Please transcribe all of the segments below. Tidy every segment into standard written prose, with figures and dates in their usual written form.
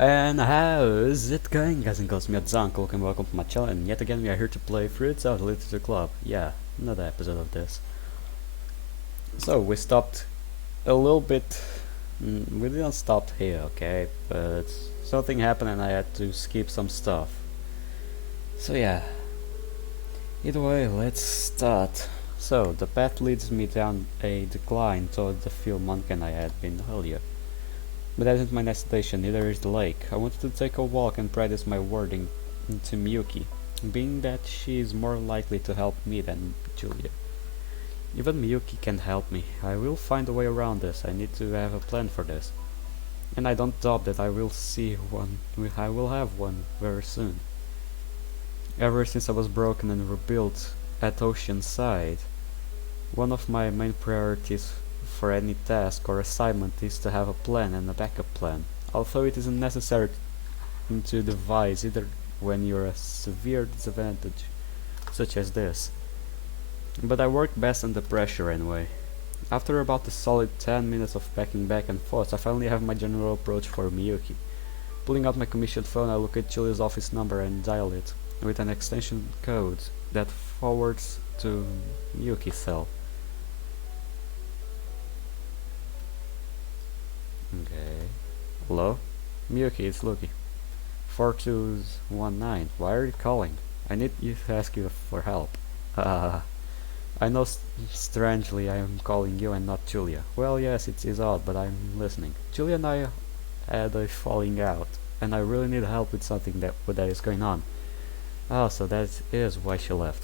And how is it going, guys and girls? Me at Uncle, and welcome to my channel, and yet again we are here to play Fruits of the Literature Club. Yeah, another episode of this. So, we stopped a little bit, we didn't stop here, okay, but something happened and I had to skip some stuff. So yeah, either way, let's start. So, the path leads me down a decline toward the field Monk and I had been earlier. But that isn't my destination, neither is the lake. I wanted to take a walk and practice my wording to Miyuki, being that she is more likely to help me than Julia. Even Miyuki can help me. I will find a way around this. I need to have a plan for this. And I don't doubt that I will see one. I will have one very soon. Ever since I was broken and rebuilt at Oceanside, one of my main priorities for any task or assignment is to have a plan and a backup plan, although it isn't necessary to devise either when you're a severe disadvantage, such as this. But I work best under pressure anyway. After about a solid 10 minutes of backing back and forth, I finally have my general approach for Miyuki. Pulling out my commissioned phone, I look at Julia's office number and dial it, with an extension code that forwards to Miyuki's cell. Okay. Hello? Miyuki, it's Lucky. 4219. Why are you calling? I need you to ask you for help. I know strangely I am calling you and not Julia. Well, yes, it is odd, but I'm listening. Julia and I had a falling out, and I really need help with something that is going on. Ah, so that is why she left.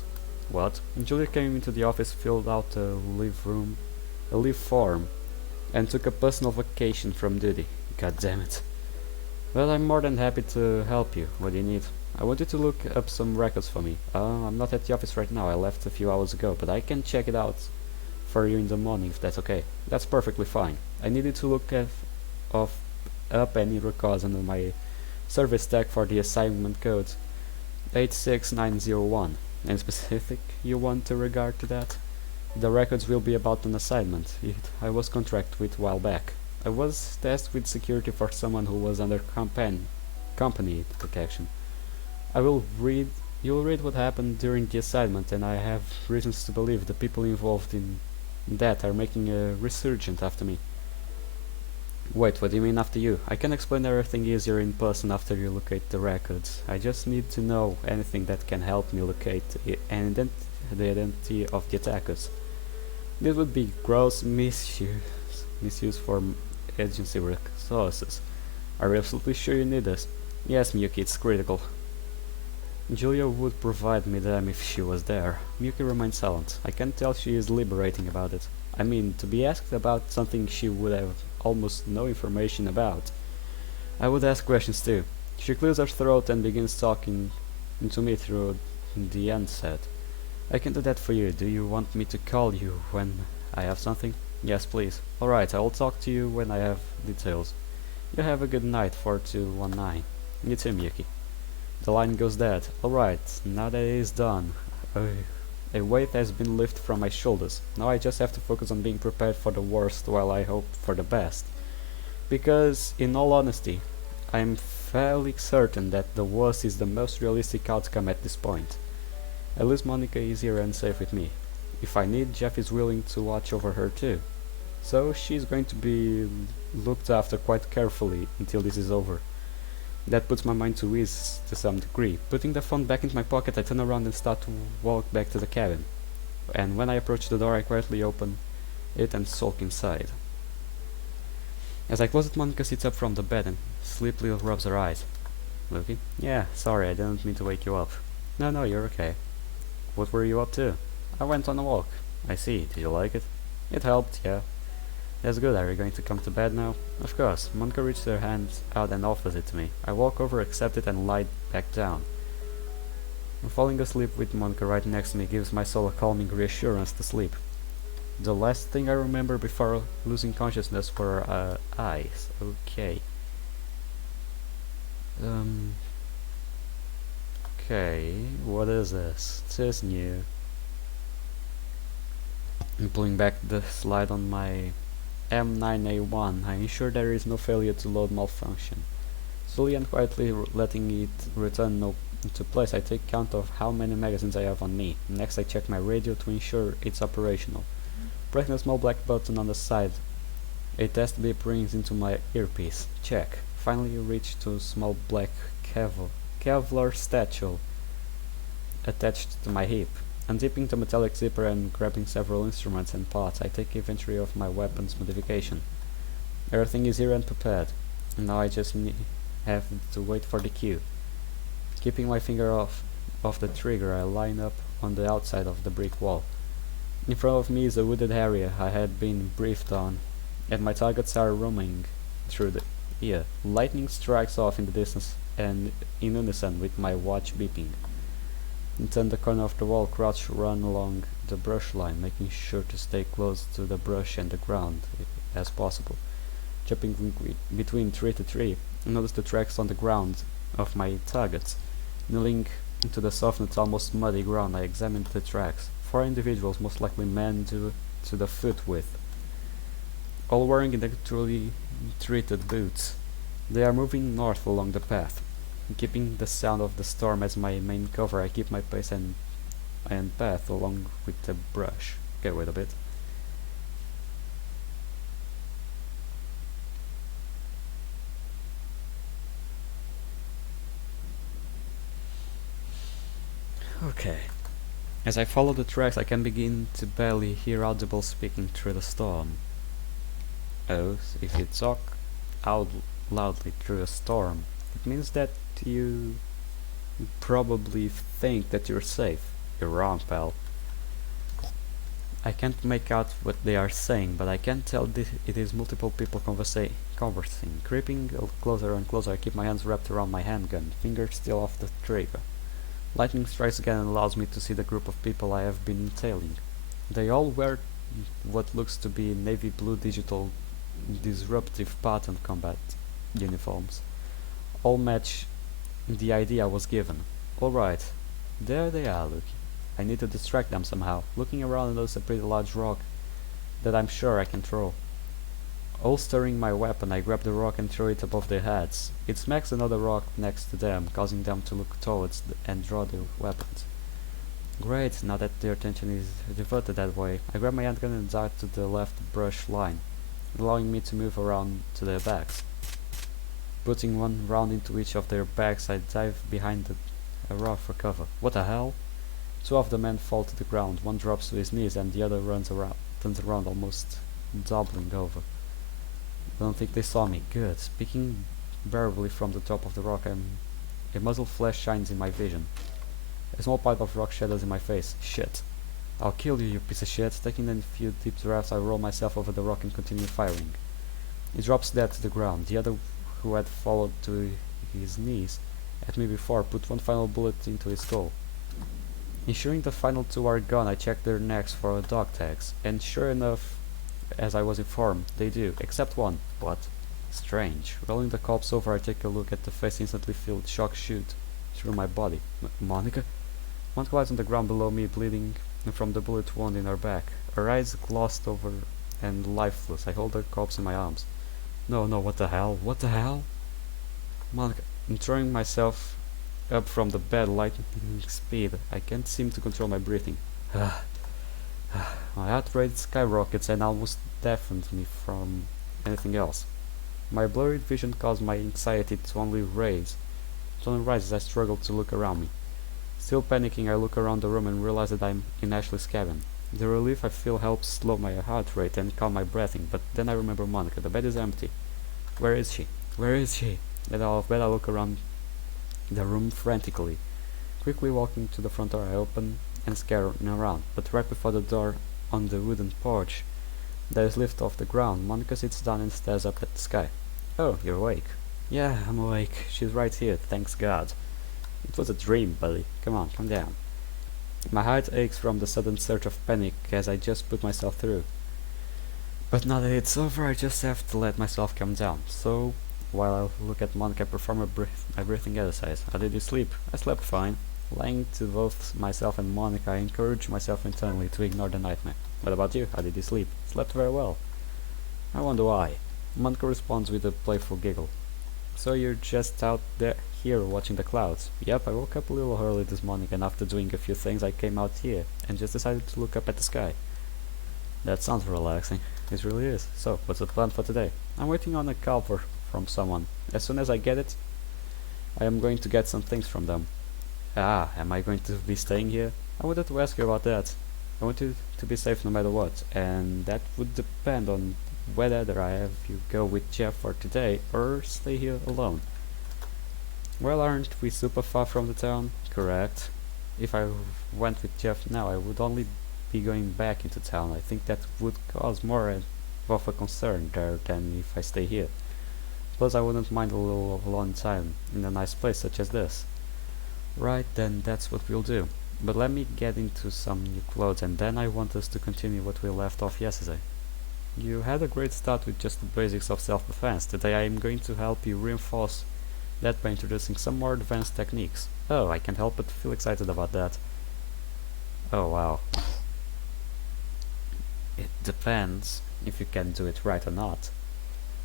What? Julia came into the office, filled out a leave form, and took a personal vacation from duty. God damn it. Well, I'm more than happy to help you. What do you need? I want you to look up some records for me. I'm not at the office right now. I left a few hours ago, but I can check it out for you in the morning if that's okay. That's perfectly fine. I needed to look up any records under my service tag for the assignment code 86901. Any specific you want to regard to that? The records will be about an assignment I was contracted with a while back. I was tasked with security for someone who was under company protection. You'll read what happened during the assignment, and I have reasons to believe the people involved in that are making a resurgence after me. Wait, what do you mean after you? I can explain everything easier in person after you locate the records. I just need to know anything that can help me locate the identity of the attackers. This would be gross misuse for agency resources. Are you absolutely sure you need this? Yes, Miyuki, it's critical. Julia would provide me them if she was there. Miyuki remained silent. I can tell she is deliberating about it. I mean, to be asked about something she would have almost no information about. I would ask questions too. She clears her throat and begins talking to me through the handset. I can do that for you. Do you want me to call you when I have something? Yes, please. Alright, I will talk to you when I have details. You have a good night, 4219. You too, Miyuki. The line goes dead. Alright, now that it is done, a weight has been lifted from my shoulders. Now I just have to focus on being prepared for the worst while I hope for the best. Because, in all honesty, I am fairly certain that the worst is the most realistic outcome at this point. At least Monica is here and safe with me. If I need, Jeff is willing to watch over her too. So she's going to be looked after quite carefully until this is over. That puts my mind to ease to some degree. Putting the phone back into my pocket, I turn around and start to walk back to the cabin. And when I approach the door, I quietly open it and sulk inside. As I close it, Monica sits up from the bed and sleepily rubs her eyes. Lucky? Yeah, sorry, I didn't mean to wake you up. No, you're okay. What were you up to? I went on a walk. I see. Did you like it? It helped, yeah. That's good. Are you going to come to bed now? Of course. Monica reaches her hands out and offers it to me. I walk over, accept it, and lie back down. Falling asleep with Monica right next to me gives my soul a calming reassurance to sleep. The last thing I remember before losing consciousness were her eyes. Okay. Okay, what is this? This is new. I'm pulling back the slide on my M9A1. I ensure there is no failure to load malfunction. Slowly and quietly letting it return to place, I take count of how many magazines I have on me. Next I check my radio to ensure it's operational. Pressing a small black button on the side, a test beep rings into my earpiece. Check. Finally reach to a small black Kevlar statue attached to my hip. Unzipping the metallic zipper and grabbing several instruments and parts, I take inventory of my weapon's modification. Everything is here and prepared. Now I just have to wait for the cue. Keeping my finger off the trigger, I line up on the outside of the brick wall. In front of me is a wooded area I had been briefed on, and my targets are roaming through the air. Lightning strikes off in the distance and in unison with my watch beeping. And turn the corner of the wall, crouch, run along the brush line, making sure to stay close to the brush and the ground as possible. Jumping between tree to tree, notice the tracks on the ground of my targets. Kneeling into the soft, almost muddy ground, I examined the tracks. 4 individuals, most likely men to the foot width, all wearing individually treated boots. They are moving north along the path. Keeping the sound of the storm as my main cover, I keep my pace and path along with the brush. Okay, wait a bit. Okay. As I follow the tracks, I can begin to barely hear audible speaking through the storm. Oh, so if you talk out loudly through a storm, it means that you probably think that you're safe. You're wrong, pal. I can't make out what they are saying, but I can tell it is multiple people conversing. Creeping closer and closer, I keep my hands wrapped around my handgun, fingers still off the trigger. Lightning strikes again and allows me to see the group of people I have been tailing. They all wear what looks to be navy blue digital disruptive pattern combat uniforms. All match the idea I was given. Alright, there they are, look. I need to distract them somehow. Looking around, I notice a pretty large rock that I'm sure I can throw. Holstering my weapon, I grab the rock and throw it above their heads. It smacks another rock next to them, causing them to look towards and draw their weapons. Great, now that their attention is diverted that way, I grab my handgun and dart to the left brush line, allowing me to move around to their backs. Putting one round into each of their backs, I dive behind a rock for cover. What the hell? 2 of the men fall to the ground, one drops to his knees and the other turns around almost doubling over. Don't think they saw me. Good. Speaking barely from the top of the rock, a muzzle flash shines in my vision. A small pipe of rock shadows in my face. Shit. I'll kill you, you piece of shit. Taking a few deep drafts, I roll myself over the rock and continue firing. He drops dead to the ground. The other, who had followed to his knees at me before, put one final bullet into his skull. Ensuring the final 2 are gone, I check their necks for dog tags, and sure enough, as I was informed, they do, except one. What? Strange. Rolling the corpse over, I take a look at the face, instantly feel shock shoot through my body. Monica? Monica lies on the ground below me, bleeding from the bullet wound in her back. Her eyes glossed over and lifeless. I hold her corpse in my arms. No, what the hell? What the hell? Monica, I'm throwing myself up from the bed, lightning speed. I can't seem to control my breathing. My heart rate skyrockets and almost deafens me from anything else. My blurred vision caused my anxiety to only rise as I struggle to look around me. Still panicking, I look around the room and realize that I'm in Ashley's cabin. The relief I feel helps slow my heart rate and calm my breathing, but then I remember Monica. The bed is empty. Where is she? Where is she? Get out of bed, I look around the room frantically. Quickly walking to the front door, I open and scare around, but right before the door, on the wooden porch that is lifted off the ground, Monica sits down and stares up at the sky. Oh, you're awake. Yeah, I'm awake. She's right here, thanks God. It was a dream, buddy. Come on, calm down. My heart aches from the sudden surge of panic as I just put myself through. But now that it's over, I just have to let myself calm down. So, while I look at Monica, I perform a breathing exercise. How did you sleep? I slept fine. Lying to both myself and Monica, I encourage myself internally to ignore the nightmare. What about you? How did you sleep? Slept very well. I wonder why. Monica responds with a playful giggle. So you're just out there here watching the clouds? Yep, I woke up a little early this morning and after doing a few things I came out here and just decided to look up at the sky. That sounds relaxing. It really is. So, what's the plan for today? I'm waiting on a call from someone. As soon as I get it, I am going to get some things from them. Ah, am I going to be staying here? I wanted to ask you about that. I want you to be safe no matter what, and that would depend on whether I have you go with Jeff for today or stay here alone. Well, aren't we super far from the town? Correct. If I went with Jeff now, I would only be going back into town. I think that would cause more of a concern there than if I stay here. Plus, I wouldn't mind a little alone time in a nice place such as this. Right, then that's what we'll do. But let me get into some new clothes and then I want us to continue what we left off yesterday. You had a great start with just the basics of self-defense. Today I am going to help you reinforce that by introducing some more advanced techniques. Oh, I can't help but feel excited about that. Oh wow. It depends if you can do it right or not.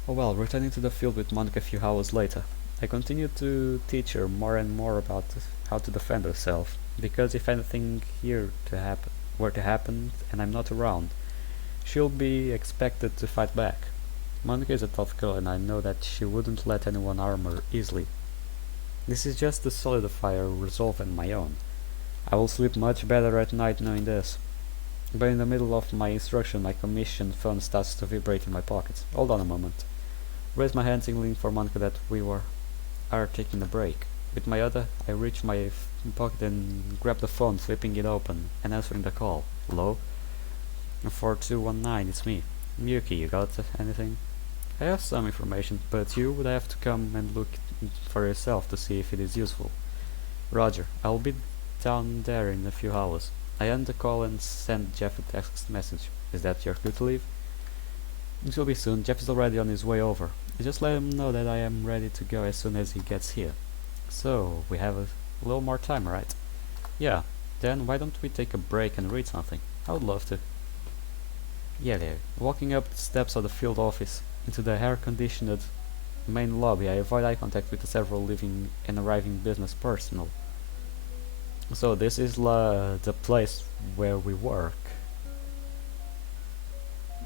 Oh well, returning to the field with Monica a few hours later. I continued to teach her more and more about how to defend herself, because if anything were to happen and I'm not around, she'll be expected to fight back. Monica is a tough girl and I know that she wouldn't let anyone harm her easily. This is just to solidify her resolve and my own. I will sleep much better at night knowing this. But in the middle of my instruction, my commission phone starts to vibrate in my pocket. Hold on a moment. Raise my hand signaling for Monica that we are taking a break. With my other, I reach my pocket and grab the phone, flipping it open and answering the call. Hello? 4219, it's me. Miyuki, you got anything? I have some information, but you would have to come and look for yourself to see if it is useful. Roger, I'll be down there in a few hours. I end the call and send Jeff a text message. Is that you're good to leave? It will be soon. Jeff is already on his way over. I just let him know that I am ready to go as soon as he gets here. So, we have a little more time, right? Yeah. Then why don't we take a break and read something? I would love to. Yeah, there. Walking up the steps of the field office into the air-conditioned main lobby, I avoid eye contact with the several leaving and arriving business personnel. So this is the place where we work.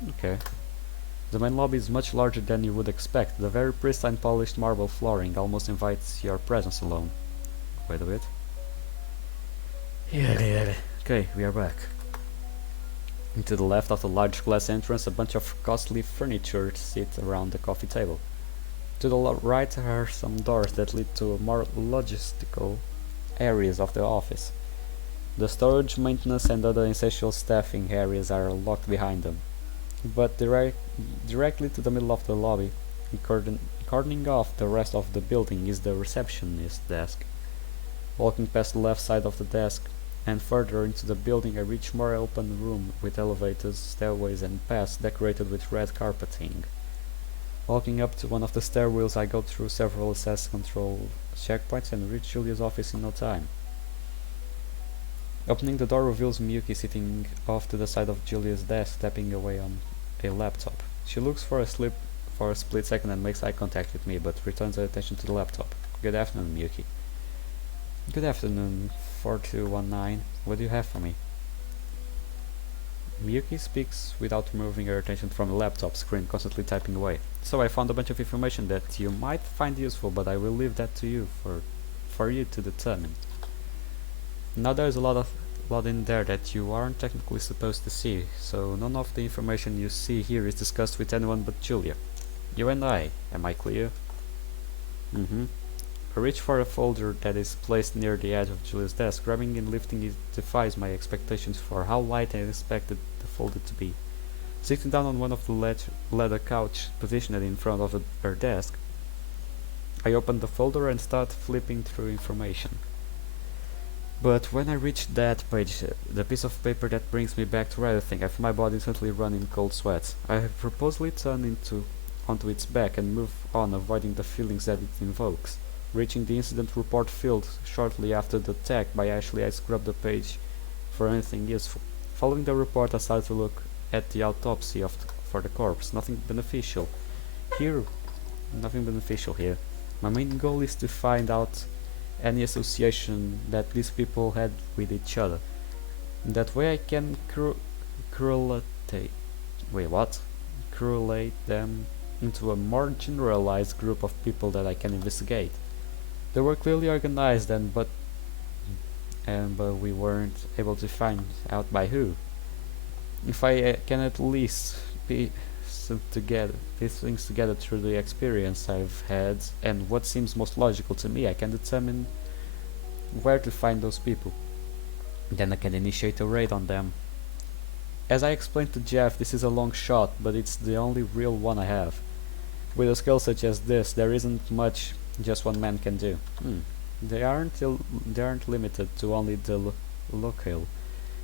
Okay. The main lobby is much larger than you would expect. The very pristine polished marble flooring almost invites your presence alone. Wait a bit. Okay, we are back. To the left of the large glass entrance, a bunch of costly furniture sit around the coffee table. To the right are some doors that lead to more logistical areas of the office. The storage, maintenance and other essential staffing areas are locked behind them. But directly to the middle of the lobby, cordoning off the rest of the building, is the receptionist desk. Walking past the left side of the desk and further into the building, I reach more open room with elevators, stairways and paths decorated with red carpeting. Walking up to one of the stairwells, I go through several access control checkpoints and reach Julia's office in no time. Opening the door reveals Miyuki sitting off to the side of Julia's desk, tapping away on a laptop. She looks for a split second and makes eye contact with me, but returns her attention to the laptop. Good afternoon, Miyuki. Good afternoon, 4219. What do you have for me? Miyuki speaks without removing her attention from the laptop screen, constantly typing away. So I found a bunch of information that you might find useful, but I will leave that to you for you to determine. Now there's a lot in there that you aren't technically supposed to see, so none of the information you see here is discussed with anyone but Julia. You and I, am I clear? Mm-hmm. I reach for a folder that is placed near the edge of Julia's desk. Grabbing and lifting it defies my expectations for how light I expected the folder to be. Sitting down on one of the leather couch positioned in front of her desk, I open the folder and start flipping through information. But when I reach that page, the piece of paper that brings me back to everything, I feel my body instantly run in cold sweats. I purposely turn onto its back and move on, avoiding the feelings that it invokes. Reaching the incident report field shortly after the attack by Ashley, I scrub the page for anything useful. Following the report, I start to look at the autopsy for the corpse. Nothing beneficial here. My main goal is to find out any association that these people had with each other. That way I can correlate. Wait, what? Correlate them into a more generalized group of people that I can investigate. They were clearly organized, but we weren't able to find out by who. If I can at least piece together these things together through the experience I've had and what seems most logical to me, I can determine where to find those people. Then I can initiate a raid on them. As I explained to Jeff, this is a long shot, but it's the only real one I have. With a skill such as this, there isn't much just one man can do. They aren't limited to only the local.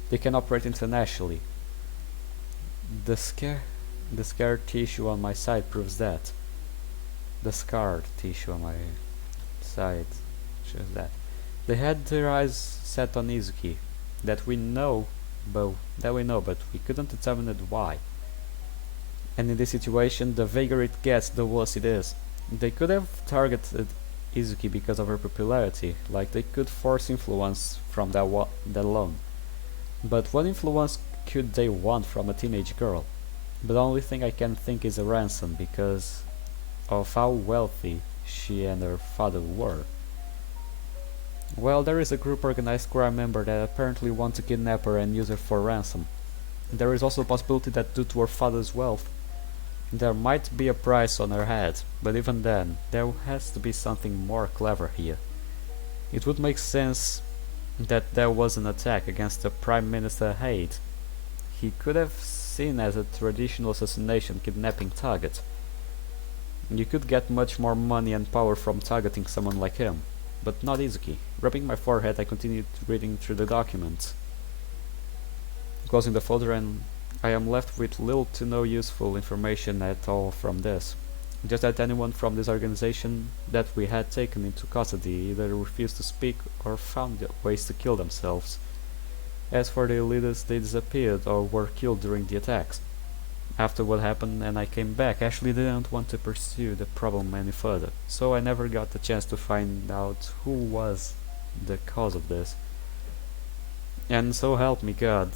They can operate internationally. The scar tissue on my side proves that. The scarred tissue on my side shows that. They had their eyes set on Izuki. That we know, but we couldn't determine why. And in this situation, the vaguer it gets, the worse it is. They could have targeted Izuki because of her popularity, like they could force influence from that alone. But what influence could they want from a teenage girl? But the only thing I can think is a ransom because of how wealthy she and her father were. Well, there is a group organized crime member that apparently want to kidnap her and use her for ransom. There is also a possibility that due to her father's wealth, there might be a price on her head, but even then, there has to be something more clever here. It would make sense that there was an attack against the Prime Minister Haid. He could have seen as a traditional assassination kidnapping target. You could get much more money and power from targeting someone like him, but not Izuki. Rubbing my forehead, I continued reading through the document. Closing the folder, and I am left with little to no useful information at all from this. Just that anyone from this organization that we had taken into custody either refused to speak or found ways to kill themselves. As for the leaders, they disappeared or were killed during the attacks. After what happened and I came back, Ashley didn't want to pursue the problem any further, so I never got the chance to find out who was the cause of this. And so help me God,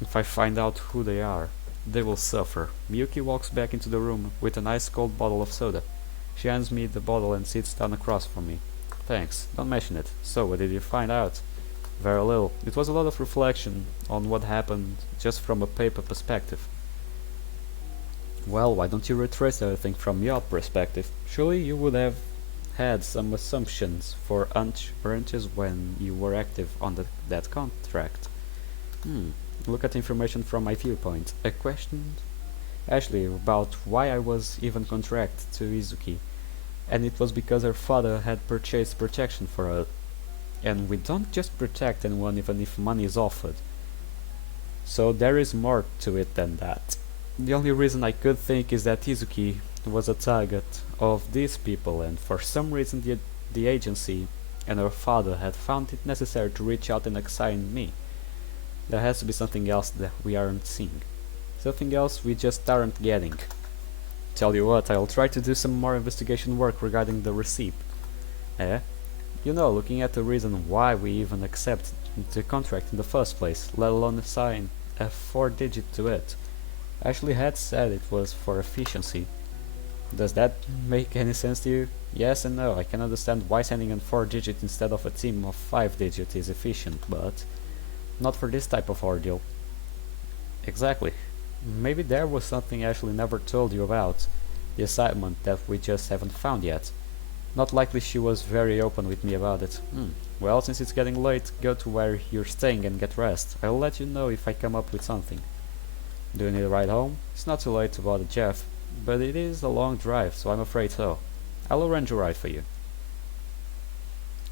if I find out who they are, they will suffer. Miyuki walks back into the room with an ice-cold bottle of soda. She hands me the bottle and sits down across from me. Thanks, don't mention it. So, what did you find out? Very little. It was a lot of reflection on what happened just from a paper perspective. Well, why don't you retrace everything from your perspective? Surely you would have had some assumptions for hunches when you were active on that contract. Look at the information from my viewpoint. I questioned Ashley about why I was even contracted to Izuki, and it was because her father had purchased protection for her. And we don't just protect anyone even if money is offered. So there is more to it than that. The only reason I could think is that Izuki was a target of these people, and for some reason the agency and her father had found it necessary to reach out and assign me. There has to be something else that we aren't seeing. Something else we just aren't getting. Tell you what, I'll try to do some more investigation work regarding the receipt. Eh? You know, looking at the reason why we even accept the contract in the first place, let alone assign a 4-digit to it. Ashley had said it was for efficiency. Does that make any sense to you? Yes and no. I can understand why sending a 4-digit instead of a team of 5-digit is efficient, but not for this type of ordeal. Exactly. Maybe there was something Ashley never told you about, the assignment that we just haven't found yet. Not likely she was very open with me about it. Well, since it's getting late, go to where you're staying and get rest. I'll let you know if I come up with something. Do you need a ride home? It's not too late to bother Jeff, but it is a long drive, so I'm afraid so. I'll arrange a ride for you.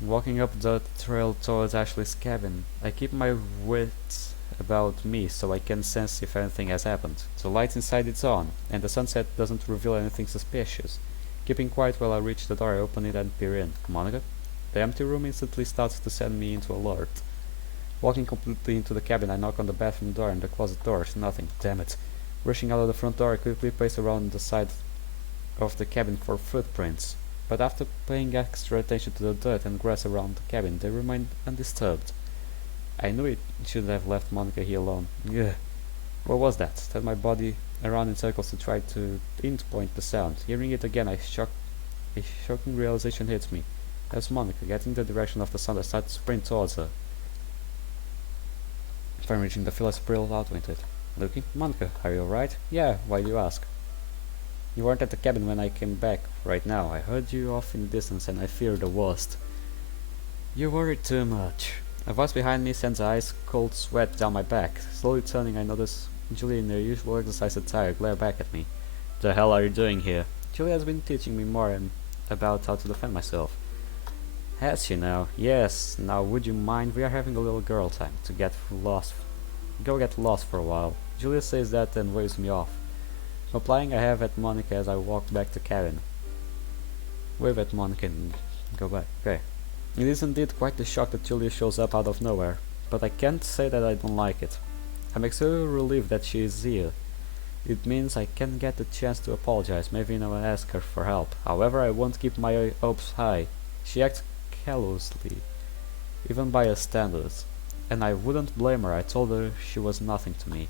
Walking up the trail towards Ashley's cabin, I keep my wits about me so I can sense if anything has happened. The light inside is on, and the sunset doesn't reveal anything suspicious. Keeping quiet while I reach the door, I open it and peer in. Monica? The empty room instantly starts to send me into alert. Walking completely into the cabin, I knock on the bathroom door and the closet doors. Nothing. Damn it. Rushing out of the front door, I quickly pace around the side of the cabin for footprints, but after paying extra attention to the dirt and grass around the cabin, they remained undisturbed. I knew it should have left Monica here alone. Ugh. What was that? Turned my body around in circles to try to pinpoint the sound. Hearing it again, a shocking realization hits me. There's Monica, getting the direction of the sound. I start to sprint towards her. Upon reaching the field, I spilled out with it. Looking, Monica, are you alright? Yeah, why do you ask? You weren't at the cabin when I came back right now. I heard you off in the distance and I feared the worst. You worry too much. A voice behind me sends ice cold sweat down my back. Slowly turning, I notice Julie in her usual exercise attire glare back at me. The hell are you doing here? Julie has been teaching me more about how to defend myself. Has she now? Yes. Now would you mind? We are having a little girl time to get lost. Go get lost for a while. Julia says that and waves me off. Complying, I have at Monica as I walk back to cabin. Wave at Monica and go back. Okay. It is indeed quite the shock that Julia shows up out of nowhere, but I can't say that I don't like it. I'm so relieved that she is here. It means I can get the chance to apologize, maybe even ask her for help. However, I won't keep my hopes high. She acts callously, even by her standards, and I wouldn't blame her. I told her she was nothing to me,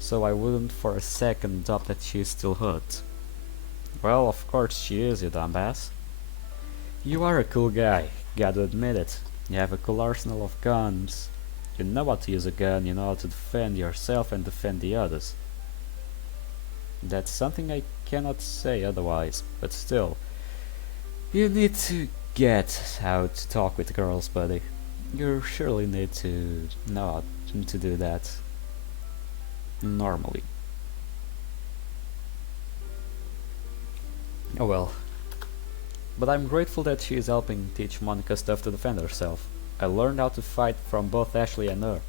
so I wouldn't for a second doubt that she is still hurt. Well, of course she is, you dumbass. You are a cool guy, gotta admit it. You have a cool arsenal of guns. You know how to use a gun, you know how to defend yourself and defend the others. That's something I cannot say otherwise, but still. You need to get how to talk with girls, buddy. You surely need to know how to do that normally. Oh well. But I'm grateful that she is helping teach Monica stuff to defend herself. I learned how to fight from both Ashley and her.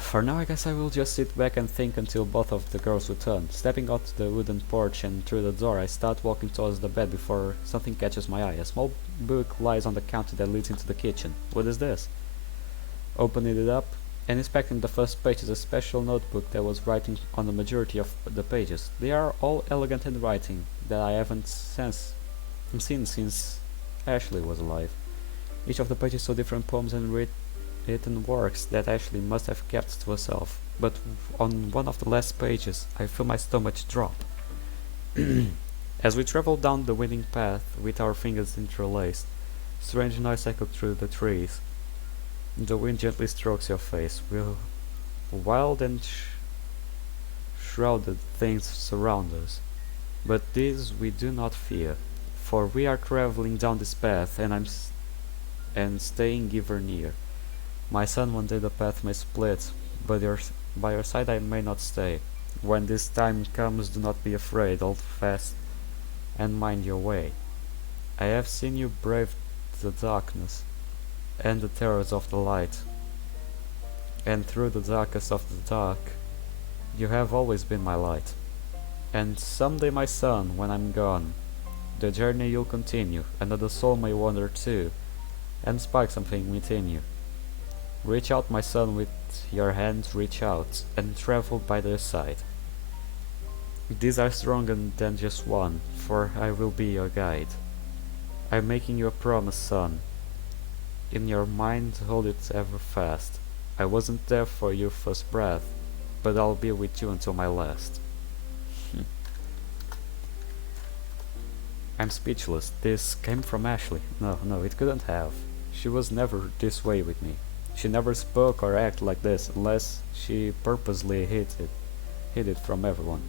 For now, I guess I will just sit back and think until both of the girls return. Stepping out the wooden porch and through the door, I start walking towards the bed before something catches my eye. A small book lies on the counter that leads into the kitchen. What is this? Opening it up and inspecting the first page is a special notebook that was writing on the majority of the pages. They are all elegant handwriting that I haven't seen since Ashley was alive. Each of the pages saw different poems and written works that Ashley must have kept to herself. But on one of the last pages, I feel my stomach drop. As we travel down the winding path with our fingers interlaced, strange noise echoed through the trees. The wind gently strokes your face. Wild and shrouded things surround us, but these we do not fear, for we are traveling down this path, and staying ever near. My son, one day the path may split, but by your side I may not stay. When this time comes, do not be afraid, hold fast and mind your way. I have seen you brave the darkness and the terrors of the light, and through the darkest of the dark, you have always been my light. And someday, my son, when I'm gone, the journey you'll continue, another soul may wander too, and spark something within you. Reach out, my son, with your hands, reach out, and travel by their side. These are stronger than just one, for I will be your guide. I'm making you a promise, son. In your mind, hold it ever fast. I wasn't there for your first breath, but I'll be with you until my last. I'm speechless. This came from Ashley. No, it couldn't have. She was never this way with me. She never spoke or acted like this unless she purposely hid it from everyone.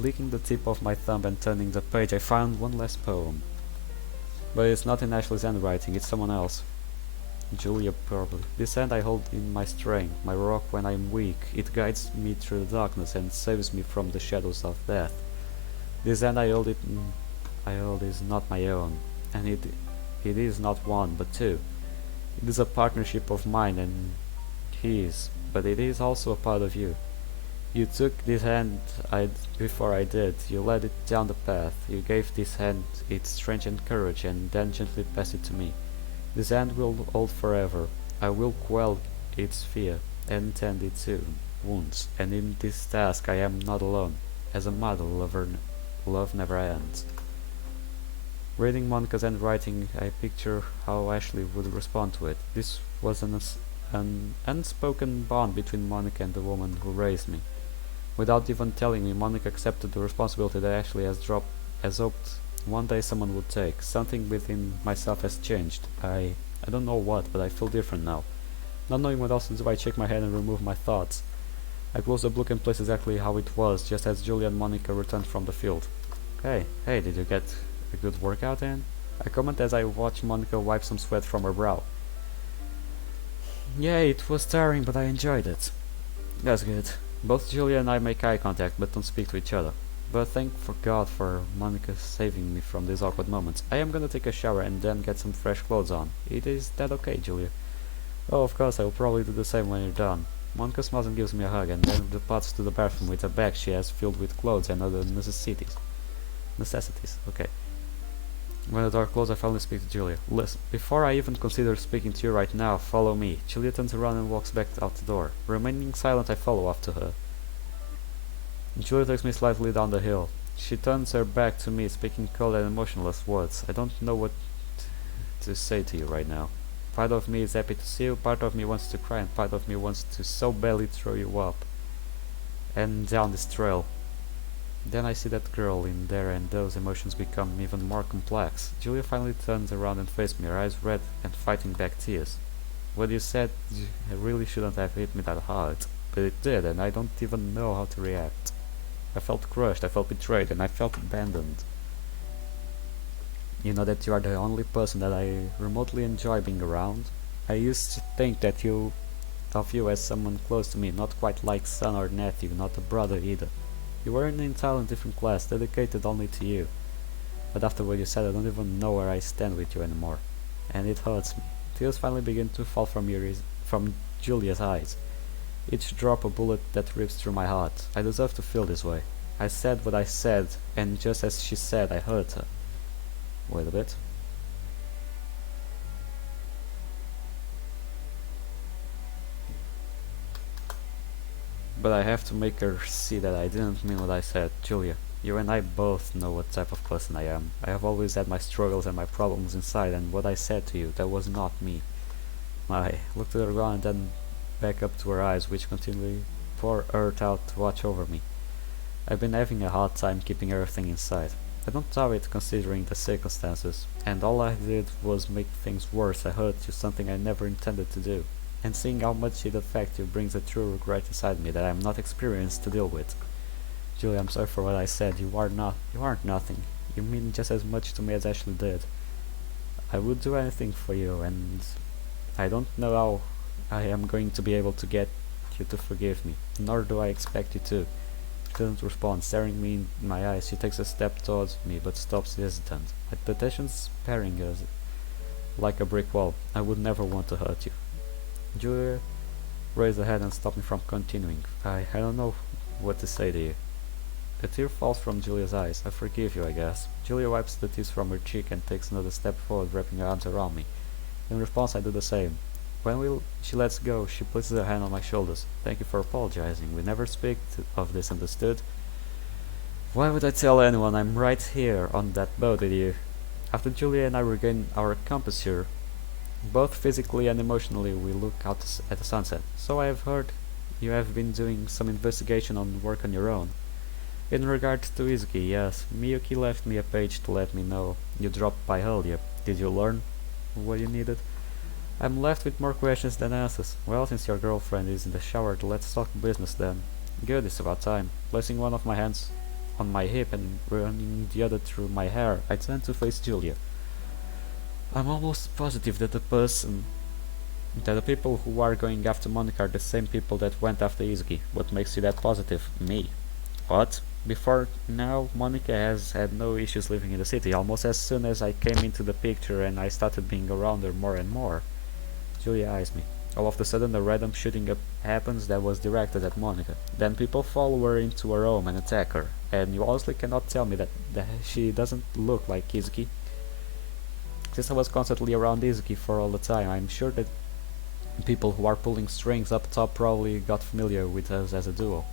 Licking the tip of my thumb and turning the page, I found one last poem. But it's not in Ashley's handwriting, it's someone else. Julia, probably. This hand I hold in my strength, my rock when I'm weak. It guides me through the darkness and saves me from the shadows of death. This hand I hold is not my own, and it is not one, but two. It is a partnership of mine and his, but it is also a part of you. You took this hand before I did. You led it down the path. You gave this hand its strength and courage, and then gently passed it to me. This hand will hold forever. I will quell its fear and tend its wounds, and in this task I am not alone. As a mother, love never ends. Reading Monica's handwriting, I picture how Ashley would respond to it. This was an unspoken bond between Monica and the woman who raised me. Without even telling me, Monica accepted the responsibility that Ashley has hoped one day someone would take. Something within myself has changed. I don't know what, but I feel different now. Not knowing what else to do, I shake my head and remove my thoughts. I close the book and place exactly how it was, just as Julia and Monica returned from the field. Hey, did you get a good workout in? I comment as I watch Monica wipe some sweat from her brow. Yeah, it was tiring, but I enjoyed it. That's good. Both Julia and I make eye contact, but don't speak to each other. But thank for God for Monica saving me from these awkward moments. I am gonna take a shower and then get some fresh clothes on. Is that okay, Julia? Oh, of course, I will probably do the same when you're done. Monica smiles and gives me a hug, and then departs to the bathroom with a bag she has filled with clothes and other necessities. Okay. When the door closes, I finally speak to Julia. Listen, before I even consider speaking to you right now, follow me. Julia turns around and walks back out the door. Remaining silent, I follow after her. Julia takes me slightly down the hill. She turns her back to me, speaking cold and emotionless words. I don't know what to say to you right now. Part of me is happy to see you, part of me wants to cry, and part of me wants to so badly throw you up and down this trail. Then I see that girl in there and those emotions become even more complex. Julia finally turns around and faces me, her eyes red and fighting back tears. What you said really shouldn't have hit me that hard, but it did, and I don't even know how to react. I felt crushed, I felt betrayed, and I felt abandoned. You know that you are the only person that I remotely enjoy being around. I used to think of you as someone close to me, not quite like son or nephew, not a brother either. You were in an entirely different class, dedicated only to you. But after what you said, I don't even know where I stand with you anymore. And it hurts me. Tears finally begin to fall from Julia's eyes. Each drop a bullet that rips through my heart. I deserve to feel this way. I said what I said, and just as she said, I hurt her. Wait a bit. But I have to make her see that I didn't mean what I said. Julia, you and I both know what type of person I am. I have always had my struggles and my problems inside, and what I said to you, that was not me. I looked at her ground and then back up to her eyes, which continually pour earth out to watch over me. I've been having a hard time keeping everything inside. I don't doubt it considering the circumstances, and all I did was make things worse. I hurt you, something I never intended to do. And seeing how much it affects you brings a true regret inside me that I am not experienced to deal with. Julia, I'm sorry for what I said. You aren't nothing. You mean just as much to me as Ashley did. I would do anything for you, and I don't know how I am going to be able to get you to forgive me, nor do I expect you to. She doesn't respond. Staring me in my eyes, she takes a step towards me, but stops hesitant. The tension's paring us like a brick wall. I would never want to hurt you. Julia raised her head and stopped me from continuing. I don't know what to say to you. A tear falls from Julia's eyes. I forgive you, I guess. Julia wipes the tears from her cheek and takes another step forward, wrapping her arms around me. In response, I do the same. She lets go, she places her hand on my shoulders. Thank you for apologizing. We never speak of this, understood? Why would I tell anyone? I'm right here on that boat with you. After Julia and I regain our composure, both physically and emotionally, we look out at the sunset. So I have heard you have been doing some investigation on work on your own. In regards to Izuki, yes, Miyuki left me a page to let me know you dropped by earlier. Did you learn what you needed? I'm left with more questions than answers. Well, since your girlfriend is in the shower, let's talk business then. Good, it's about time. Placing one of my hands on my hip and running the other through my hair, I turn to face Julia. I'm almost positive that the people who are going after Monica are the same people that went after Izuki. What makes you that positive? Me. What? Before now, Monica has had no issues living in the city, almost as soon as I came into the picture and I started being around her more and more. Julia eyes me. All of a sudden a random shooting up happens that was directed at Monica. Then people follow her into her home and attack her. And you honestly cannot tell me that she doesn't look like Izuki. Since I was constantly around Izuki for all the time, I'm sure that people who are pulling strings up top probably got familiar with us as a duo.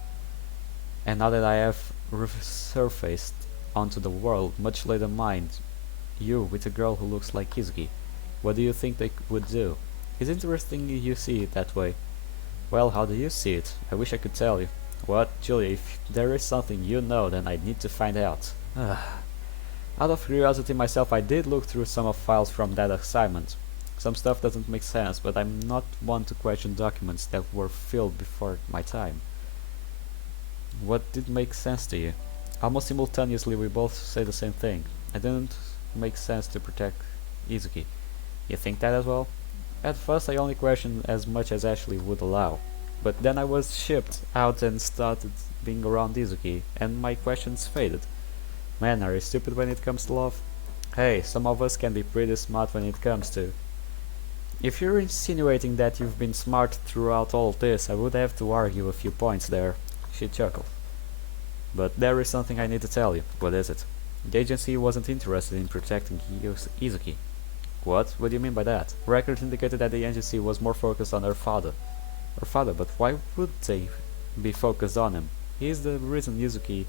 And now that I have resurfaced onto the world, much later mind, You with a girl who looks like Kizuki. What do you think they would do? It's interesting you see it that way. Well, how do you see it? I wish I could tell you. What, Julia, if there is something you know, then I need to find out. Out of curiosity myself, I did look through some of files from that assignment. Some stuff doesn't make sense, but I'm not one to question documents that were filled before my time. What did make sense to you? Almost simultaneously, we both say the same thing. I didn't make sense to protect Izuki. You think that as well? At first, I only questioned as much as Ashley would allow. But then I was shipped out and started being around Izuki, and my questions faded. Man, are you stupid when it comes to love? Hey, some of us can be pretty smart when it comes to. If you're insinuating that you've been smart throughout all this, I would have to argue a few points there. She chuckled. But there is something I need to tell you. What is it? The agency wasn't interested in protecting Izuki. What? What do you mean by that? Records indicated that the agency was more focused on her father. Her father, but why would they be focused on him? He is the reason Izuki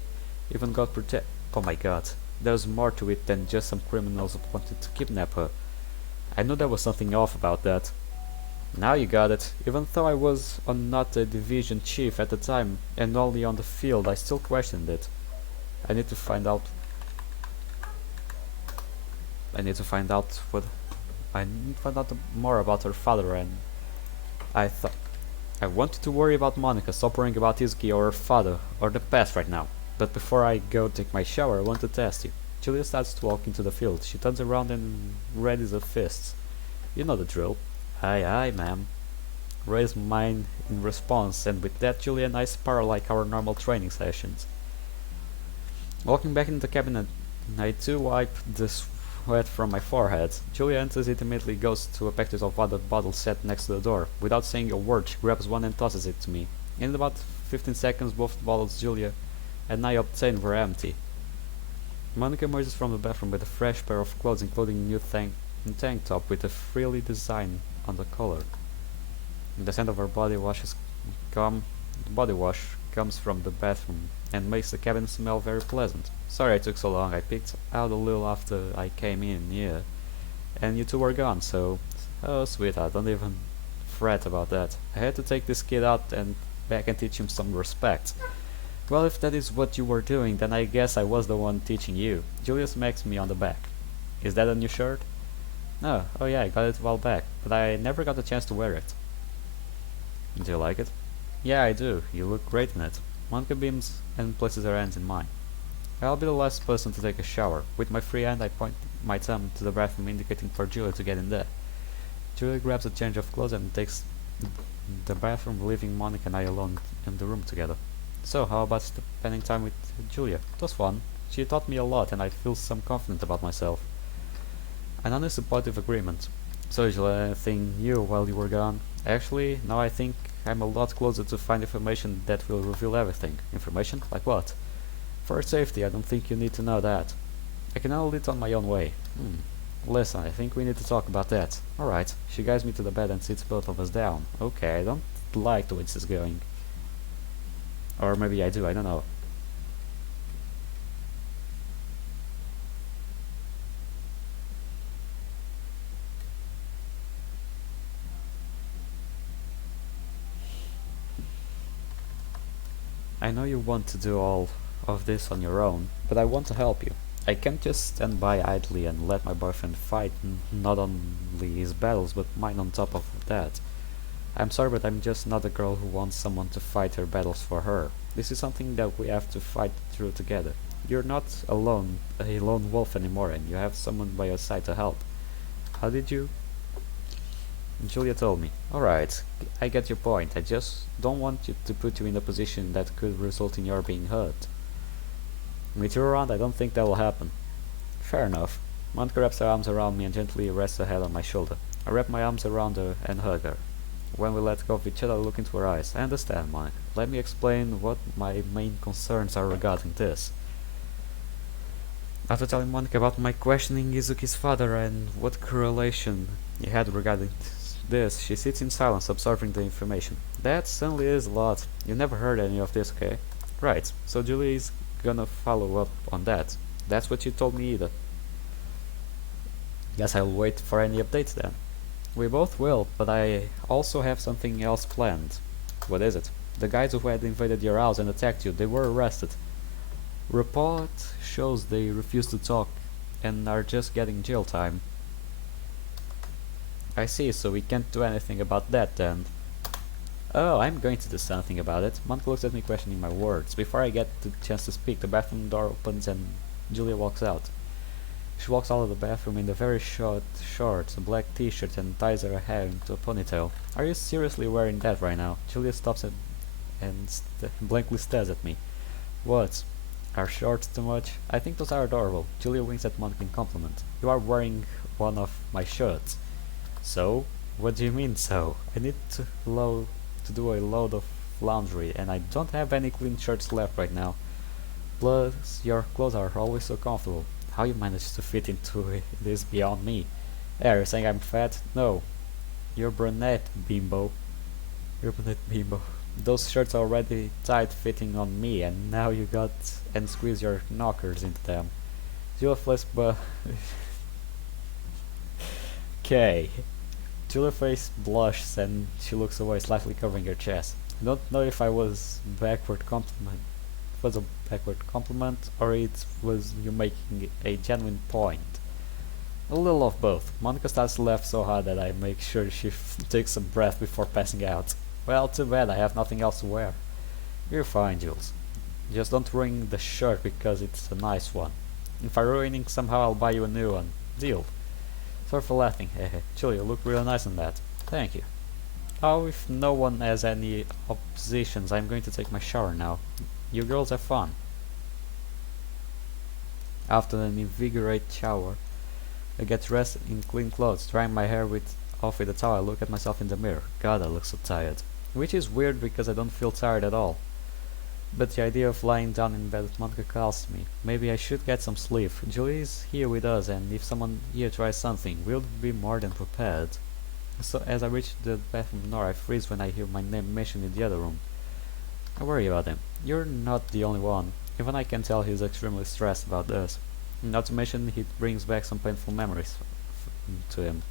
even got protected. Oh my god. There's more to it than just some criminals wanted to kidnap her. I knew there was something off about that. Now you got it. Even though I was not a division chief at the time and only on the field, I still questioned it. I need to find out. I need to find out what. I need to find out more about her father, and I thought I wanted to worry about Monica. Stop worrying about Izuki or her father or the past right now. But before I go take my shower, I want to test you. Julia starts to walk into the field. She turns around and readies her fists. You know the drill. Aye, aye, ma'am. Raise mine in response, and with that, Julia and I spar like our normal training sessions. Walking back into the cabinet, I too wipe the sweat from my forehead. Julia enters it immediately, goes to a packet of water bottles set next to the door. Without saying a word, she grabs one and tosses it to me. In about 15 seconds, both bottles Julia and I obtain were empty. Monica emerges from the bathroom with a fresh pair of clothes, including a new tank top with a frilly design on the collar. The scent of her body wash comes from the bathroom and makes the cabin smell very pleasant. Sorry I took so long. I picked out a little after I came in here, and you two were gone, so... Oh, sweetheart, don't even fret about that. I had to take this kid out and back and teach him some respect. Well, if that is what you were doing, then I guess I was the one teaching you. Julia smacks me on the back. Is that a new shirt? No. Oh yeah, I got it a while back, but I never got a chance to wear it. Do you like it? Yeah, I do. You look great in it. Monica beams and places her hands in mine. I'll be the last person to take a shower. With my free hand, I point my thumb to the bathroom, indicating for Julia to get in there. Julia grabs a change of clothes and takes the bathroom, leaving Monica and I alone in the room together. So, how about spending time with Julia? It was fun. She taught me a lot, and I feel some confident about myself. An honest, supportive agreement. So, Julia, anything new while you were gone? Actually, now I think I'm a lot closer to find information that will reveal everything. Information? Like what? For safety, I don't think you need to know that. I can handle it on my own way. Listen, I think we need to talk about that. Alright. She guides me to the bed and sits both of us down. Okay, I don't like the way this is going. Or maybe I do, I don't know. I know you want to do all of this on your own, but I want to help you. I can't just stand by idly and let my boyfriend fight not only his battles but mine on top of that. I'm sorry, but I'm just not a girl who wants someone to fight her battles for her. This is something that we have to fight through together. You're not a lone wolf anymore, and you have someone by your side to help. How did you? Julia told me. Alright, I get your point. I just don't want you to put you in a position that could result in your being hurt. With you around, I don't think that will happen. Fair enough. Monica wraps her arms around me and gently rests her head on my shoulder. I wrap my arms around her and hug her. When we let go of each other, I look into her eyes. I understand, Monica. Let me explain what my main concerns are regarding this. After telling Monica about my questioning Izuki's father and what correlation he had regarding this, she sits in silence, absorbing the information. That certainly is a lot. You never heard any of this, okay? Right, so Julie is gonna follow up on that. That's what you told me either. Guess I'll wait for any updates then. We both will, but I also have something else planned. What is it? The guys who had invaded your house and attacked you, they were arrested. Report shows they refuse to talk and are just getting jail time. I see, so we can't do anything about that then. Oh, I'm going to do something about it. Monk looks at me questioning my words. Before I get the chance to speak, the bathroom door opens and Julia walks out. She walks out of the bathroom in the very short shorts, a black t-shirt, and ties her hair into a ponytail. Are you seriously wearing that right now? Julia stops and blankly stares at me. What? Are shorts too much? I think those are adorable. Julia winks at Monk in compliment. You are wearing one of my shirts. So? What do you mean so? I need to do a load of laundry, and I don't have any clean shirts left right now. Plus, your clothes are always so comfortable. How you manage to fit into it is beyond me. You're saying I'm fat? No. You're brunette, bimbo. You're brunette, bimbo. Those shirts are already tight fitting on me, and now you got and squeeze your knockers into them. Julia flips, but okay. Julia's face blushes and she looks away, slightly covering her chest. I don't know if I was backward compliment. It was a backward compliment, or it was you making a genuine point. A little of both. Monica starts to laugh so hard that I make sure she takes a breath before passing out. Well, too bad, I have nothing else to wear. You're fine, Jules. Just don't ruin the shirt because it's a nice one. If I ruin it somehow, I'll buy you a new one. Deal. Sorry for laughing, hehe. Julia, you look real nice in that. Thank you. Oh, if no one has any oppositions, I'm going to take my shower now. You girls have fun. After an invigorating shower, I get dressed in clean clothes, drying my hair off with a towel. I look at myself in the mirror. God, I look so tired. Which is weird because I don't feel tired at all. But the idea of lying down in bed with Monica calls me. Maybe I should get some sleep. Julie is here with us, and if someone here tries something, we'll be more than prepared. So as I reach the bathroom door, I freeze when I hear my name mentioned in the other room. I worry about him. You're not the only one. Even I can tell he's extremely stressed about this. Not to mention he brings back some painful memories to him.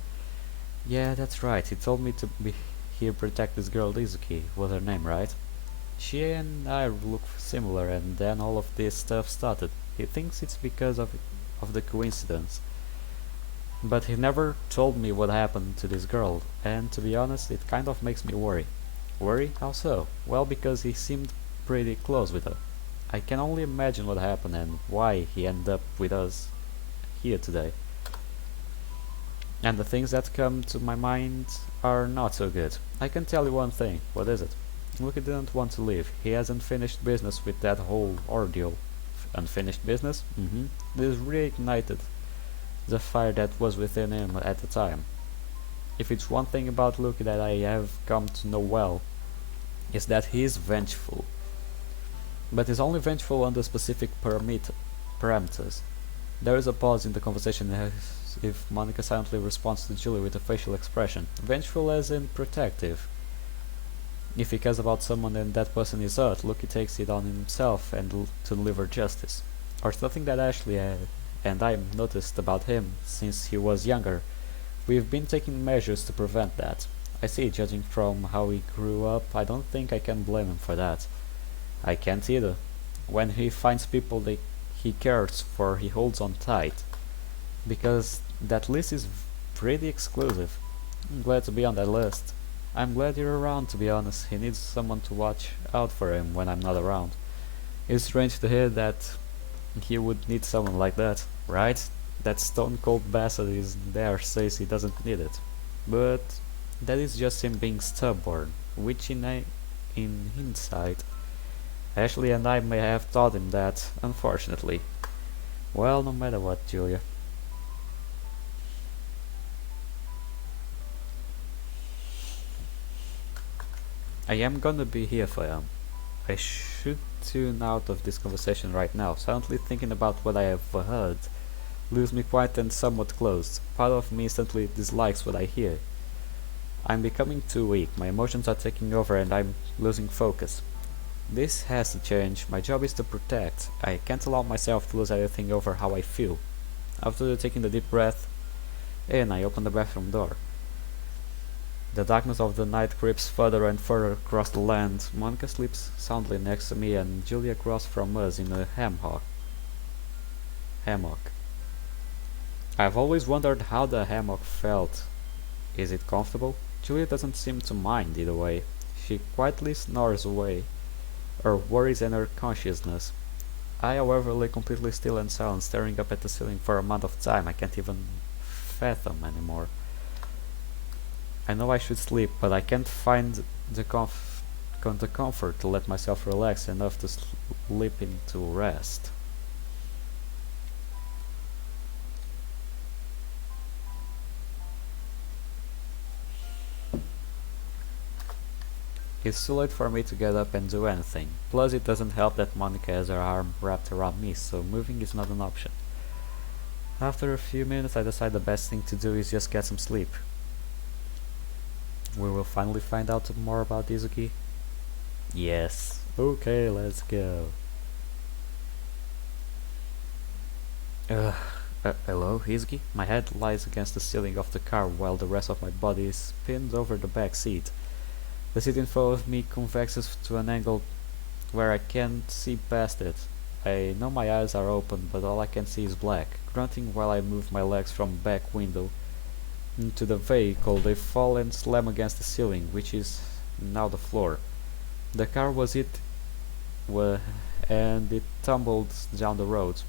Yeah, that's right. He told me to be here protect this girl Izuki, was her name, right? She and I look similar, and then all of this stuff started. He thinks it's because of the coincidence. But he never told me what happened to this girl, and to be honest, it kind of makes me worry. Worry? How so? Well, because he seemed pretty close with her. I can only imagine what happened and why he ended up with us here today. And the things that come to my mind are not so good. I can tell you one thing. What is it? Luke didn't want to leave. He hasn't finished business with that whole ordeal. Unfinished business? This reignited the fire that was within him at the time. If it's one thing about Luke that I have come to know well, is that he is vengeful. But he's only vengeful under specific parameters. There is a pause in the conversation as if Monica silently responds to Julie with a facial expression. Vengeful as in protective. If he cares about someone and that person is hurt, Luke takes it on himself and to deliver justice. Or something that Ashley and I noticed about him since he was younger. We've been taking measures to prevent that. I see, judging from how he grew up, I don't think I can blame him for that. I can't either. When he finds people he cares for, he holds on tight. Because that list is pretty exclusive. I'm glad to be on that list. I'm glad you're around, to be honest. He needs someone to watch out for him when I'm not around. It's strange to hear that he would need someone like that, right? That stone cold bastard is there says he doesn't need it. But that is just him being stubborn, which in hindsight, Ashley and I may have taught him that, unfortunately. Well, no matter what, Julia. I am gonna be here for him. I should tune out of this conversation right now. Silently thinking about what I have heard leaves me quiet and somewhat closed. Part of me instantly dislikes what I hear. I'm becoming too weak. My emotions are taking over and I'm losing focus. This has to change. My job is to protect. I can't allow myself to lose everything over how I feel. After taking a deep breath, In, I open the bathroom door. The darkness of the night creeps further and further across the land. Monica sleeps soundly next to me and Julia across from us in a hammock. I've always wondered how the hammock felt. Is it comfortable? Julia doesn't seem to mind either way. She quietly snores away her worries and her consciousness. I, however, lay completely still and silent, staring up at the ceiling for a amount of time I can't even fathom anymore. I know I should sleep, but I can't find the comfort to let myself relax enough to slip into rest. It's too late for me to get up and do anything. Plus, it doesn't help that Monica has her arm wrapped around me, so moving is not an option. After a few minutes, I decide the best thing to do is just get some sleep. We will finally find out more about Izuki. Yes. Okay, let's go. Hello, Izuki? My head lies against the ceiling of the car while the rest of my body is pinned over the back seat. The seat in front of me convexes to an angle where I can't see past it. I know my eyes are open, but all I can see is black. Grunting while I move my legs from back window into the vehicle, they fall and slam against the ceiling, which is now the floor. The car was it, and it tumbled down the road.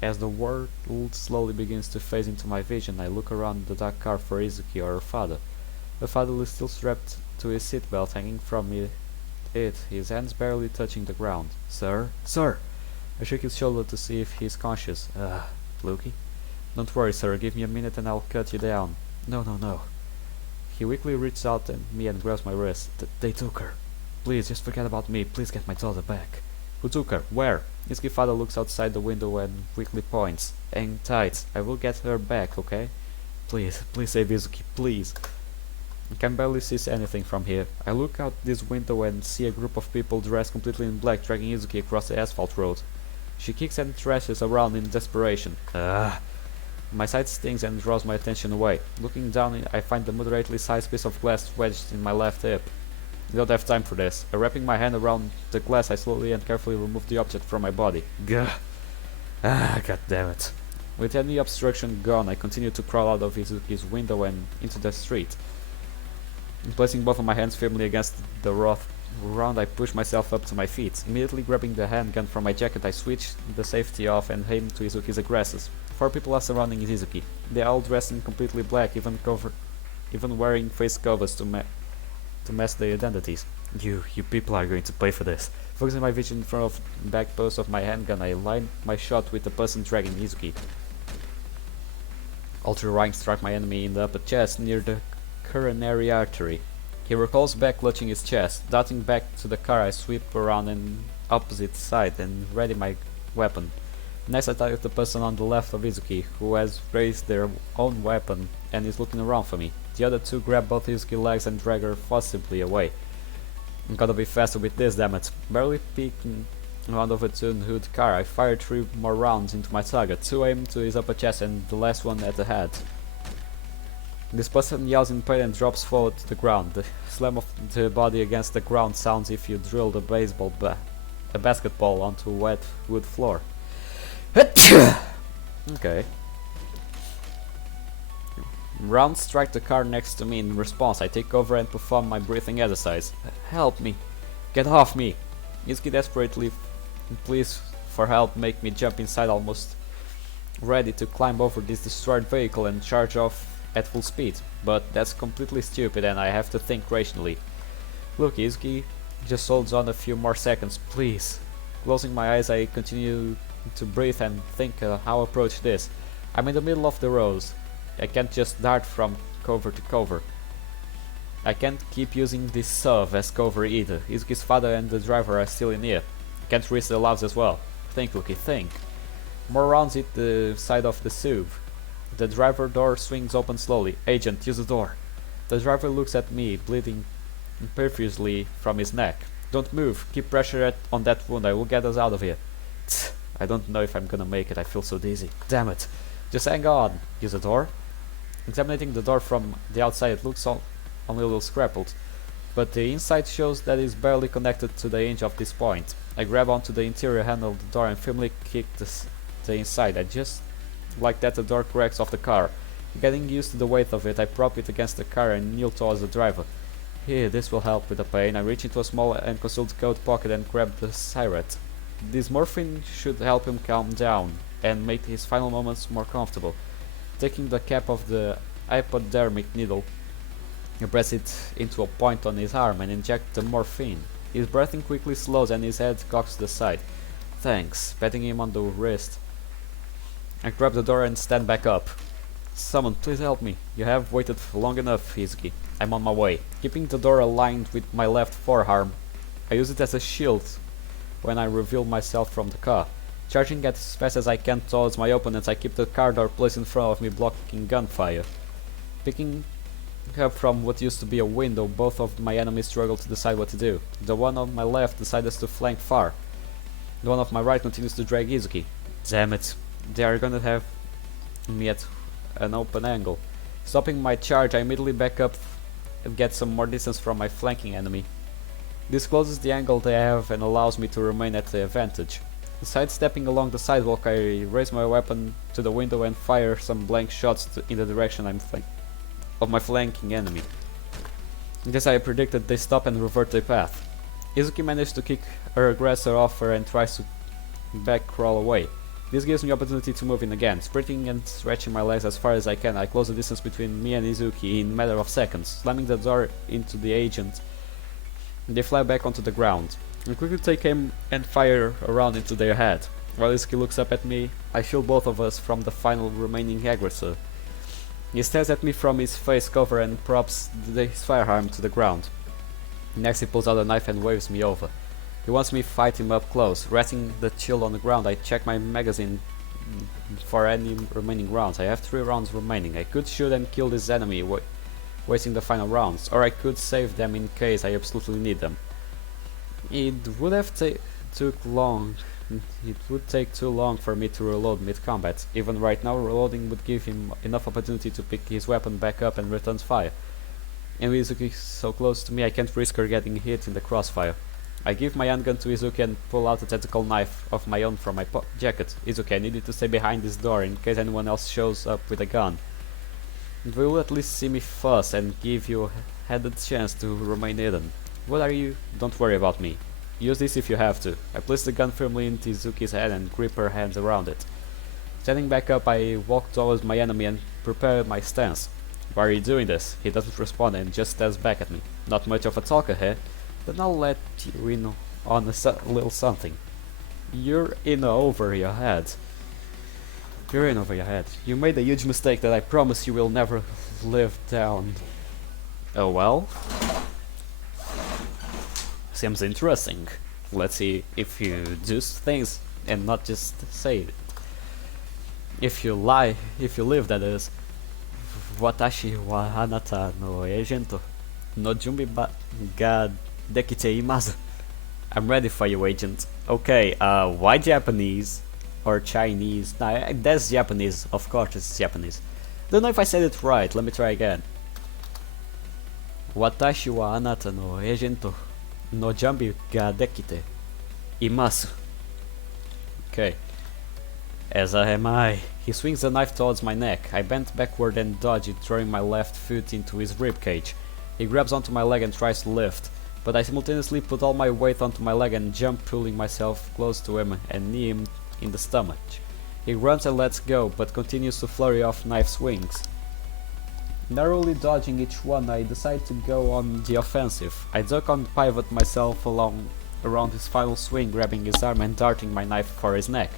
As the world slowly begins to phase into my vision, I look around the dark car for Izuki or her father. The father is still strapped to his seatbelt, hanging from it, his hands barely touching the ground. Sir? Sir! I shake his shoulder to see if he's conscious. Lukey? Don't worry, sir. Give me a minute and I'll cut you down. No. He weakly reaches out at me and grabs my wrist. They took her. Please, just forget about me. Please get my daughter back. Who took her? Where? Izuki's father looks outside the window and weakly points. Hang tight. I will get her back, okay? Please save Izuki, please. I can barely see anything from here. I look out this window and see a group of people dressed completely in black dragging Izuki across the asphalt road. She kicks and thrashes around in desperation. My sight stings and draws my attention away. Looking down, I find the moderately sized piece of glass wedged in my left hip. I don't have time for this. Wrapping my hand around the glass, I slowly and carefully remove the object from my body. God damn it. With any obstruction gone, I continue to crawl out of Izuki's window and into the street. Placing both of my hands firmly against the rough ground, I push myself up to my feet. Immediately grabbing the handgun from my jacket, I switch the safety off and aim to Izuki's aggressors. 4 people are surrounding Izuki. They are all dressed in completely black, even wearing face covers to mask their identities. You people are going to pay for this. Focusing my vision in front of the back post of my handgun, I line my shot with the person dragging Izuki. All 3 rounds strike my enemy in the upper chest near the coronary artery. He recalls back, clutching his chest. Darting back to the car, I sweep around on opposite side and ready my weapon. Next, I target the person on the left of Izuki, who has raised their own weapon and is looking around for me. The other 2 grab both Izuki's legs and drag her forcibly away. I'm gotta be faster with this, dammit. Barely peeking around over to the hood car, I fire 3 more rounds into my target, 2 aimed to his upper chest and the last one at the head. This person yells in pain and drops forward to the ground. The slam of the body against the ground sounds if you drilled a basketball onto a wet wood floor. Okay. Rounds strike the car next to me. In response, I take over and perform my breathing exercise. Help me! Get off me! Izuki desperately pleads for help, make me jump inside, almost ready to climb over this destroyed vehicle and charge off at full speed. But that's completely stupid and I have to think rationally. Look, Izuki just holds on a few more seconds, please. Closing my eyes, I continue to breathe and think how to approach this. I'm in the middle of the road. I can't just dart from cover to cover. I can't keep using this SUV as cover either. Izuki's father and the driver are still in here. I can't risk their lives as well. Think, Luki, think. More rounds hit the side of the SUV. The driver door swings open slowly. Agent, use the door. The driver looks at me, bleeding profusely from his neck. Don't move. Keep pressure on that wound. I will get us out of here. I don't know if I'm gonna make it. I feel so dizzy. Damn it. Just hang on. Use the door. Examining the door from the outside, it looks only a little scrappled, but the inside shows that it is barely connected to the hinge of this point. I grab onto the interior handle of the door and firmly kick the inside. I just like that the door cracks off the car. Getting used to the weight of it, I prop it against the car and kneel towards the driver. Here, this will help with the pain. I reach into a small and concealed coat pocket and grab the cigarette. This morphine should help him calm down and make his final moments more comfortable. Taking the cap of the hypodermic needle, I press it into a point on his arm and inject the morphine. His breathing quickly slows and his head cocks to the side. Thanks, patting him on the wrist. I grab the door and stand back up. Someone, please help me. You have waited long enough, Izuki. I'm on my way. Keeping the door aligned with my left forearm, I use it as a shield when I reveal myself from the car. Charging as fast as I can towards my opponents, I keep the car door placed in front of me, blocking gunfire. Picking up from what used to be a window, both of my enemies struggle to decide what to do. The one on my left decides to flank far. The one on my right continues to drag Izuki. Damn it. They are gonna have me at an open angle. Stopping my charge, I immediately back up and get some more distance from my flanking enemy. This closes the angle they have and allows me to remain at the advantage. Sidestepping along the sidewalk, I raise my weapon to the window and fire some blank shots in the direction of my flanking enemy. As I predicted, they stop and revert their path. Izuki managed to kick her aggressor off her and tries to back crawl away. This gives me opportunity to move in again. Sprinting and stretching my legs as far as I can, I close the distance between me and Izuki in a matter of seconds. Slamming the door into the agent, they fly back onto the ground. I quickly take aim and fire around into their head. While Izuki looks up at me, I shield both of us from the final remaining aggressor. He stares at me from his face cover and props his firearm to the ground. Next he pulls out a knife and waves me over. He wants me to fight him up close. Resting the shield on the ground, I check my magazine for any remaining rounds. I have 3 rounds remaining. I could shoot and kill this enemy, wasting the final rounds, or I could save them in case I absolutely need them. It would have took long. It would take too long for me to reload mid-combat. Even right now, reloading would give him enough opportunity to pick his weapon back up and return fire. And with Izuki so close to me, I can't risk her getting hit in the crossfire. I give my handgun to Izuki and pull out a tactical knife of my own from my jacket. Izuki, I need you to stay behind this door in case anyone else shows up with a gun. It will at least see me first and give you a added chance to remain hidden. What are you? Don't worry about me. Use this if you have to. I place the gun firmly into Izuki's head and grip her hands around it. Standing back up, I walk towards my enemy and prepare my stance. Why are you doing this? He doesn't respond and just stares back at me. Not much of a talker here. Then I'll let you in on a little something. You're in over your head. You're in over your head. You made a huge mistake that I promise you will never live down. Oh well? Seems interesting. Let's see if you do things and not just say it. If you lie, if you live, that is. Watashi wa anata no agento no junbi ga dekite imasu. I'm ready for you, agent. Okay, why Japanese? Or Chinese? Nah, that's Japanese. Of course it's Japanese. Don't know if I said it right. Let me try again. Watashi wa anata no agento no junbi ga dekite imasu. Okay. As am I. He swings the knife towards my neck. I bend backward and dodge it, throwing my left foot into his ribcage. He grabs onto my leg and tries to lift, but I simultaneously put all my weight onto my leg and jump, pulling myself close to him and knee him in the stomach. He grunts and lets go, but continues to flurry off knife swings. Narrowly dodging each one, I decide to go on the offensive. I duck on pivot myself around his final swing, grabbing his arm and darting my knife for his neck.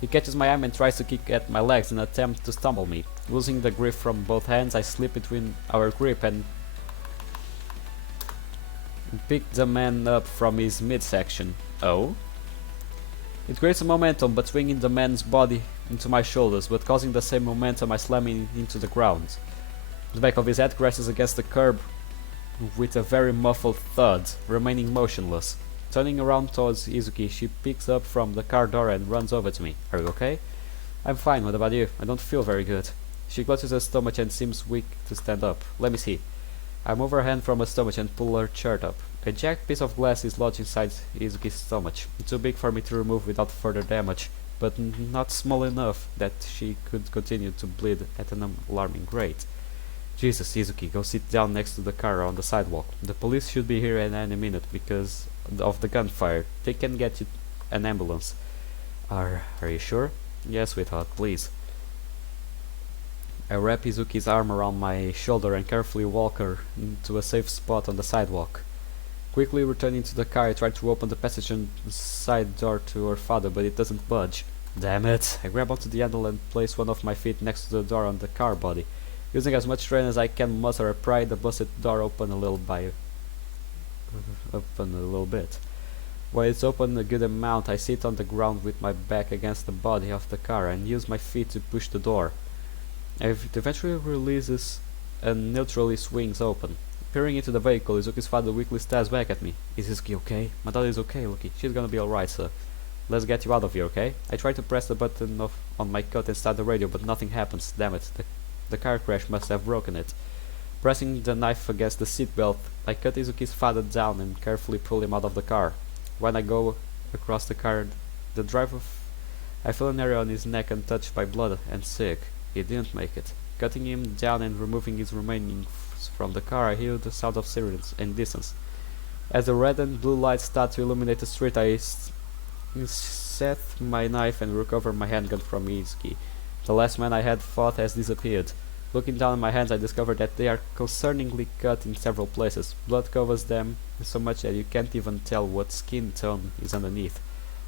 He catches my arm and tries to kick at my legs in an attempt to stumble me. Losing the grip from both hands, I slip between our grip and pick the man up from his midsection. Oh? It creates a momentum, but swinging the man's body into my shoulders, but causing the same momentum, I slam him into the ground. The back of his head crashes against the curb with a very muffled thud, remaining motionless. Turning around towards Izuki, she picks up from the car door and runs over to me. Are you okay? I'm fine, what about you? I don't feel very good. She clutches her stomach and seems weak to stand up. Let me see. I move her hand from her stomach and pull her shirt up. A jagged piece of glass is lodged inside Izuki's stomach, too big for me to remove without further damage, but not small enough that she could continue to bleed at an alarming rate. Jesus, Izuki, go sit down next to the car on the sidewalk. The police should be here in any minute because of the gunfire. They can get you an ambulance. Are you sure? Yes, sweetheart, please. I wrap Izuki's arm around my shoulder and carefully walk her into a safe spot on the sidewalk. Quickly returning to the car, I try to open the passenger side door to her father, but it doesn't budge. Damn it! I grab onto the handle and place one of my feet next to the door on the car body. Using as much strength as I can muster, I pry the busted door open a little bit. While it's open a good amount, I sit on the ground with my back against the body of the car and use my feet to push the door. It eventually releases and neutrally swings open. Peering into the vehicle, Izuki's father weakly stares back at me. Is Izuki okay? My daughter is okay, Luki. She's gonna be alright, sir. Let's get you out of here, okay? I try to press the button on my coat and start the radio, but nothing happens. Damn it. The car crash must have broken it. Pressing the knife against the seatbelt, I cut Izuki's father down and carefully pull him out of the car. When I go across the car, the driver, I feel an area on his neck untouched by blood and sick. He didn't make it. Cutting him down and removing his remains from the car, I hear the sound of sirens in distance. As the red and blue lights start to illuminate the street, I set my knife and recover my handgun from Izuki. The last man I had fought has disappeared. Looking down at my hands, I discover that they are concerningly cut in several places. Blood covers them so much that you can't even tell what skin tone is underneath.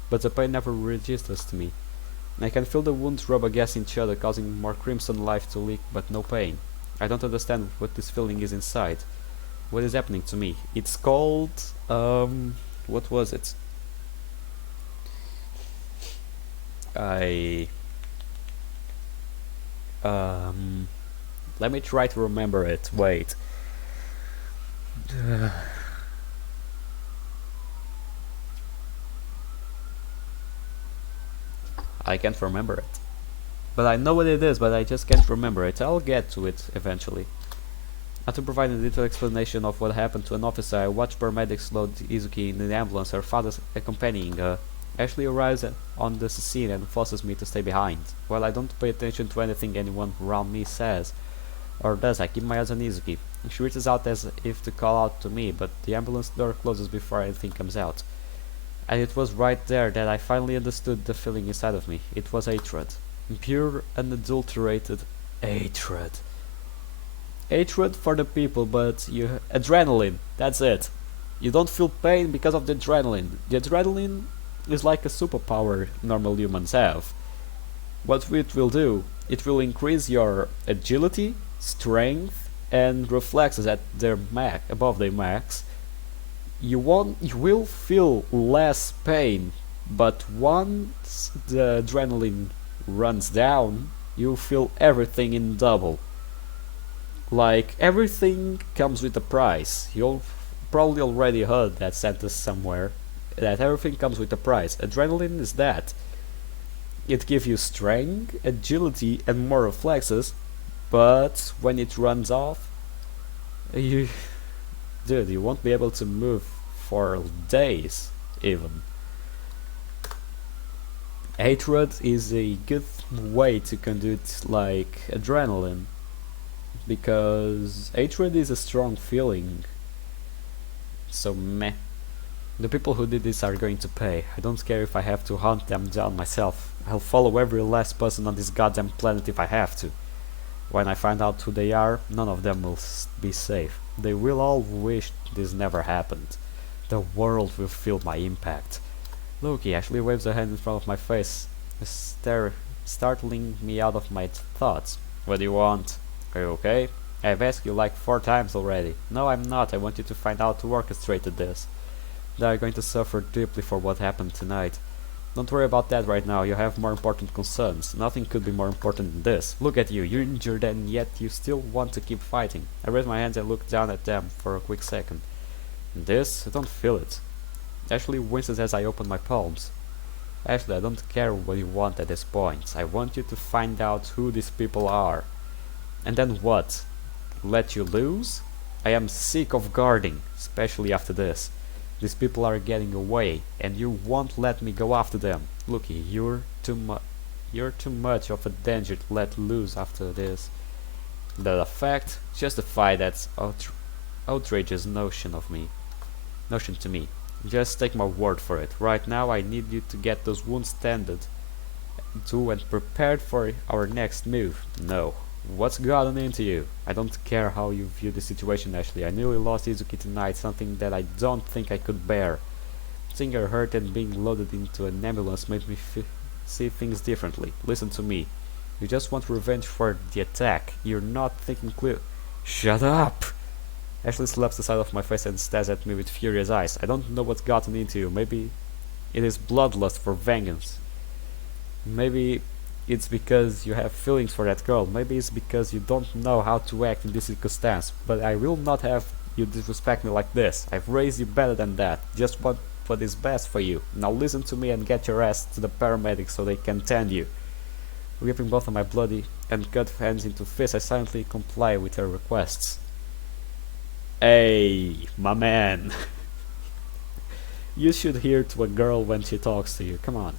But the pain never registers to me. I can feel the wounds rub against each other, causing more crimson life to leak, but no pain. I don't understand what this feeling is inside. What is happening to me? It's called... what was it? Let me try to remember it. Wait. I can't remember it. But I know what it is, but I just can't remember it. I'll get to it eventually. After providing a detailed explanation of what happened to an officer, I watch paramedics load Izuki in the ambulance, her father accompanying her. Ashley arrives on the scene and forces me to stay behind. While I don't pay attention to anything anyone around me says or does, I keep my eyes on Izuki. She reaches out as if to call out to me, but the ambulance door closes before anything comes out. And it was right there that I finally understood the feeling inside of me. It was hatred. Pure, unadulterated hatred. Hatred for the people, but adrenaline, that's it. You don't feel pain because of the adrenaline. The adrenaline is like a superpower normal humans have. What it will do, it will increase your agility, strength, and reflexes at their above their max. You will feel less pain, but once the adrenaline runs down, you feel everything in double. Like, everything comes with a price. You've probably already heard that sentence somewhere, that everything comes with a price. Adrenaline is that. It gives you strength, agility, and more reflexes, but when it runs off, you won't be able to move for days, even. Hatred is a good way to conduct like adrenaline, because hatred is a strong feeling. So meh. The people who did this are going to pay. I don't care if I have to hunt them down myself. I'll follow every last person on this goddamn planet if I have to. When I find out who they are, none of them will be safe. They will all wish this never happened. The world will feel my impact. Look, he actually waves a hand in front of my face, startling me out of my thoughts. What do you want? Are you okay? I've asked you like 4 times already. No, I'm not. I want you to find out who orchestrated this. They are going to suffer deeply for what happened tonight. Don't worry about that right now. You have more important concerns. Nothing could be more important than this. Look at you. You're injured and yet you still want to keep fighting. I raise my hands and look down at them for a quick second. And this? I don't feel it. Ashley winces as I open my palms. Ashley, I don't care what you want at this point. I want you to find out who these people are. And then what? Let you lose? I am sick of guarding, especially after this. These people are getting away, and you won't let me go after them. Looky, you're too much of a danger to let loose after this. The fact justify that outrageous notion to me. Just take my word for it. Right now I need you to get those wounds tended to and prepared for our next move. No. What's gotten into you? I don't care how you view the situation, Ashley. I nearly lost Izuki tonight, something that I don't think I could bear. Seeing her hurt and being loaded into an ambulance made me see things differently. Listen to me. You just want revenge for the attack. You're not thinking clear. Shut up! Ashley slaps the side of my face and stares at me with furious eyes. I don't know what's gotten into you. Maybe it is bloodlust for vengeance. Maybe it's because you have feelings for that girl. Maybe it's because you don't know how to act in this circumstance. But I will not have you disrespect me like this. I've raised you better than that. Just want what is best for you. Now listen to me and get your ass to the paramedics so they can tend you. Ripping both of my bloody and cut hands into fists, I silently comply with her requests. Hey, my man. You should hear to a girl when she talks to you. Come on.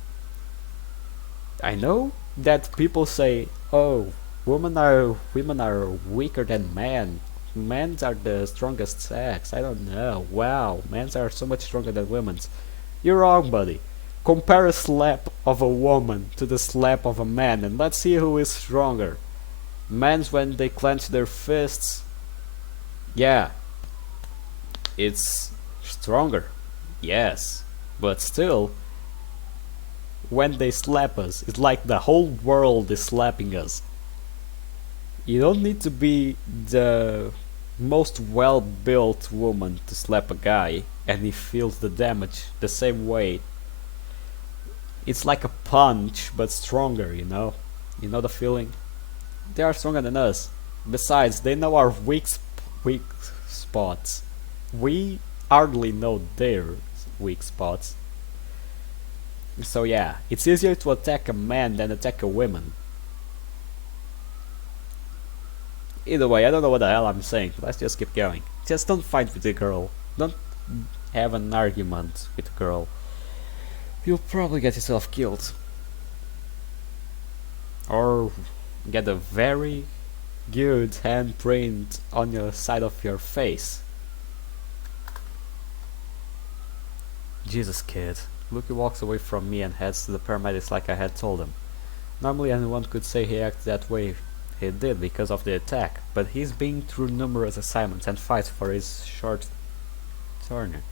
I know that people say, oh, women are weaker than men. Men are the strongest sex. I don't know. Wow, men are so much stronger than women's. You're wrong, buddy. Compare a slap of a woman to the slap of a man, and let's see who is stronger. Men's when they clench their fists, yeah, it's stronger. Yes, but still, when they slap us, it's like the whole world is slapping us. You don't need to be the most well-built woman to slap a guy, and he feels the damage the same way. It's like a punch, but stronger, you know? You know the feeling? They are stronger than us. Besides, they know our weak spots. We hardly know their weak spots. So yeah, it's easier to attack a man than attack a woman. Either way, I don't know what the hell I'm saying, but let's just keep going. Just don't fight with the girl. Don't have an argument with the girl. You'll probably get yourself killed. Or get a very good handprint on your side of your face. Jesus, kid. Lucky walks away from me and heads to the paramedics like I had told him. Normally anyone could say he acted that way he did because of the attack, but he's been through numerous assignments and fights for his short turn.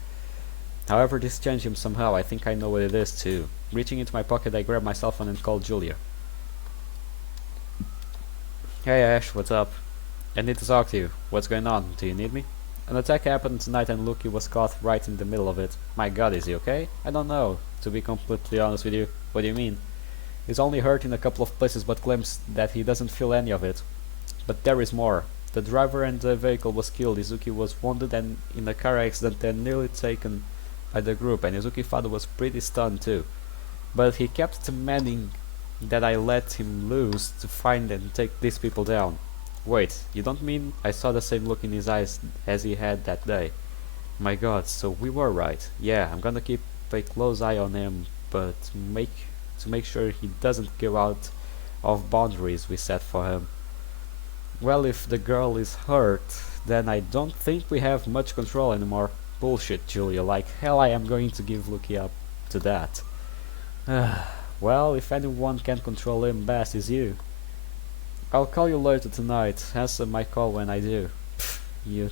However, this changed him somehow. I think I know what it is too. Reaching into my pocket, I grabbed my cell phone and called Julia. Hey Ash, what's up? I need to talk to you. What's going on? Do you need me? An attack happened tonight and Lucky was caught right in the middle of it. My god, is he okay? I don't know, to be completely honest with you. What do you mean? He's only hurt in a couple of places but claims that he doesn't feel any of it. But there is more. The driver and the vehicle was killed, Izuki was wounded and in a car accident and nearly taken by the group, and Izuki's father was pretty stunned too. But he kept demanding that I let him loose to find and take these people down. Wait, you don't mean I saw the same look in his eyes as he had that day? My god, so we were right. Yeah, I'm gonna keep a close eye on him, but to make sure he doesn't go out of boundaries we set for him. Well, if the girl is hurt, then I don't think we have much control anymore. Bullshit, Julia, like hell I am going to give Lucky up to that. Well, if anyone can control him best is you. I'll call you later tonight. Answer my call when I do. Pfft, you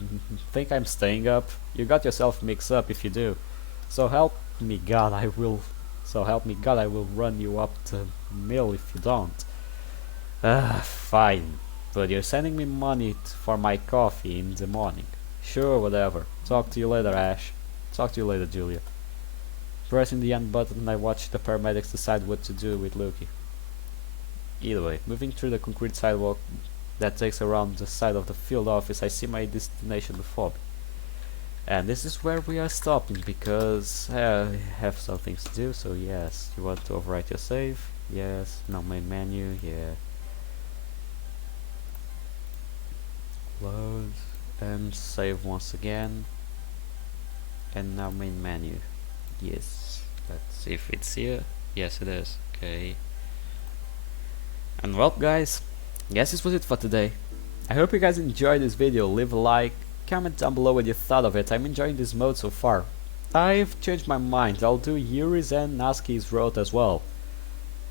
think I'm staying up? You got yourself mixed up if you do. So help me God, I will run you up the mill if you don't. Fine. But you're sending me money for my coffee in the morning. Sure, whatever. Talk to you later, Ash. Talk to you later, Julia. Pressing the end button, I watched the paramedics decide what to do with Lucky. Either way, moving through the concrete sidewalk that takes around the side of the field office, I see my destination before me. And this is where we are stopping because I have some things to do, so yes. You want to overwrite your save? Yes. No main menu? Yeah. Load and save once again. And now main menu. Yes. Let's see if it's here. Yes, it is. Okay. And well, guys, guess this was it for today. I hope you guys enjoyed this video. Leave a like, comment down below what you thought of it. I'm enjoying this mode so far. I've changed my mind. I'll do Yuri's and Natsuki's road as well.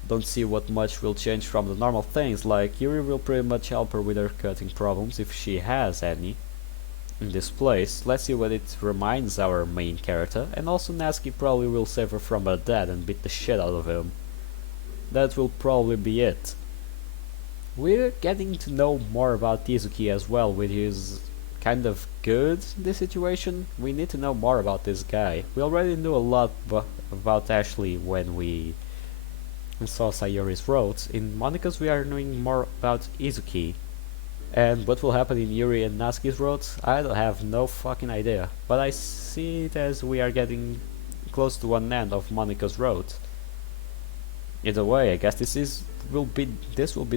Don't see what much will change from the normal things, like Yuri will pretty much help her with her cutting problems if she has any. In this place, let's see what it reminds our main character, and also Natsuki probably will save her from her dad and beat the shit out of him. That will probably be it. We're getting to know more about Izuki as well, with his kind of good in this situation. We need to know more about this guy. We already knew a lot about Ashley when we saw Sayori's roads. In Monika's we are knowing more about Izuki. And what will happen in Yuri and Natsuki's roads, I don't have no fucking idea. But I see it as we are getting close to one end of Monika's road. Either way, I guess this will be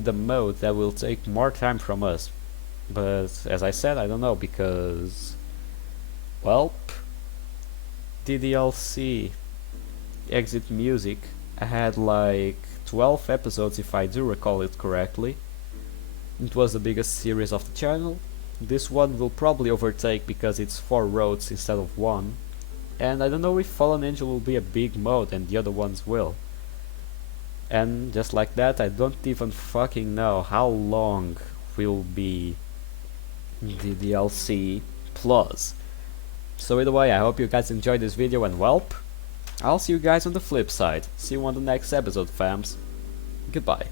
the mode that will take more time from us. But as I said, I don't know, because well, DDLC exit music, I had like 12 episodes if I do recall it correctly. It was the biggest series of the channel. This one will probably overtake because it's 4 roads instead of 1. And I don't know if Fallen Angel will be a big mode and the other ones will. And just like that, I don't even fucking know how long will be the DLC Plus. So either way, I hope you guys enjoyed this video, and welp, I'll see you guys on the flip side. See you on the next episode, fams. Goodbye.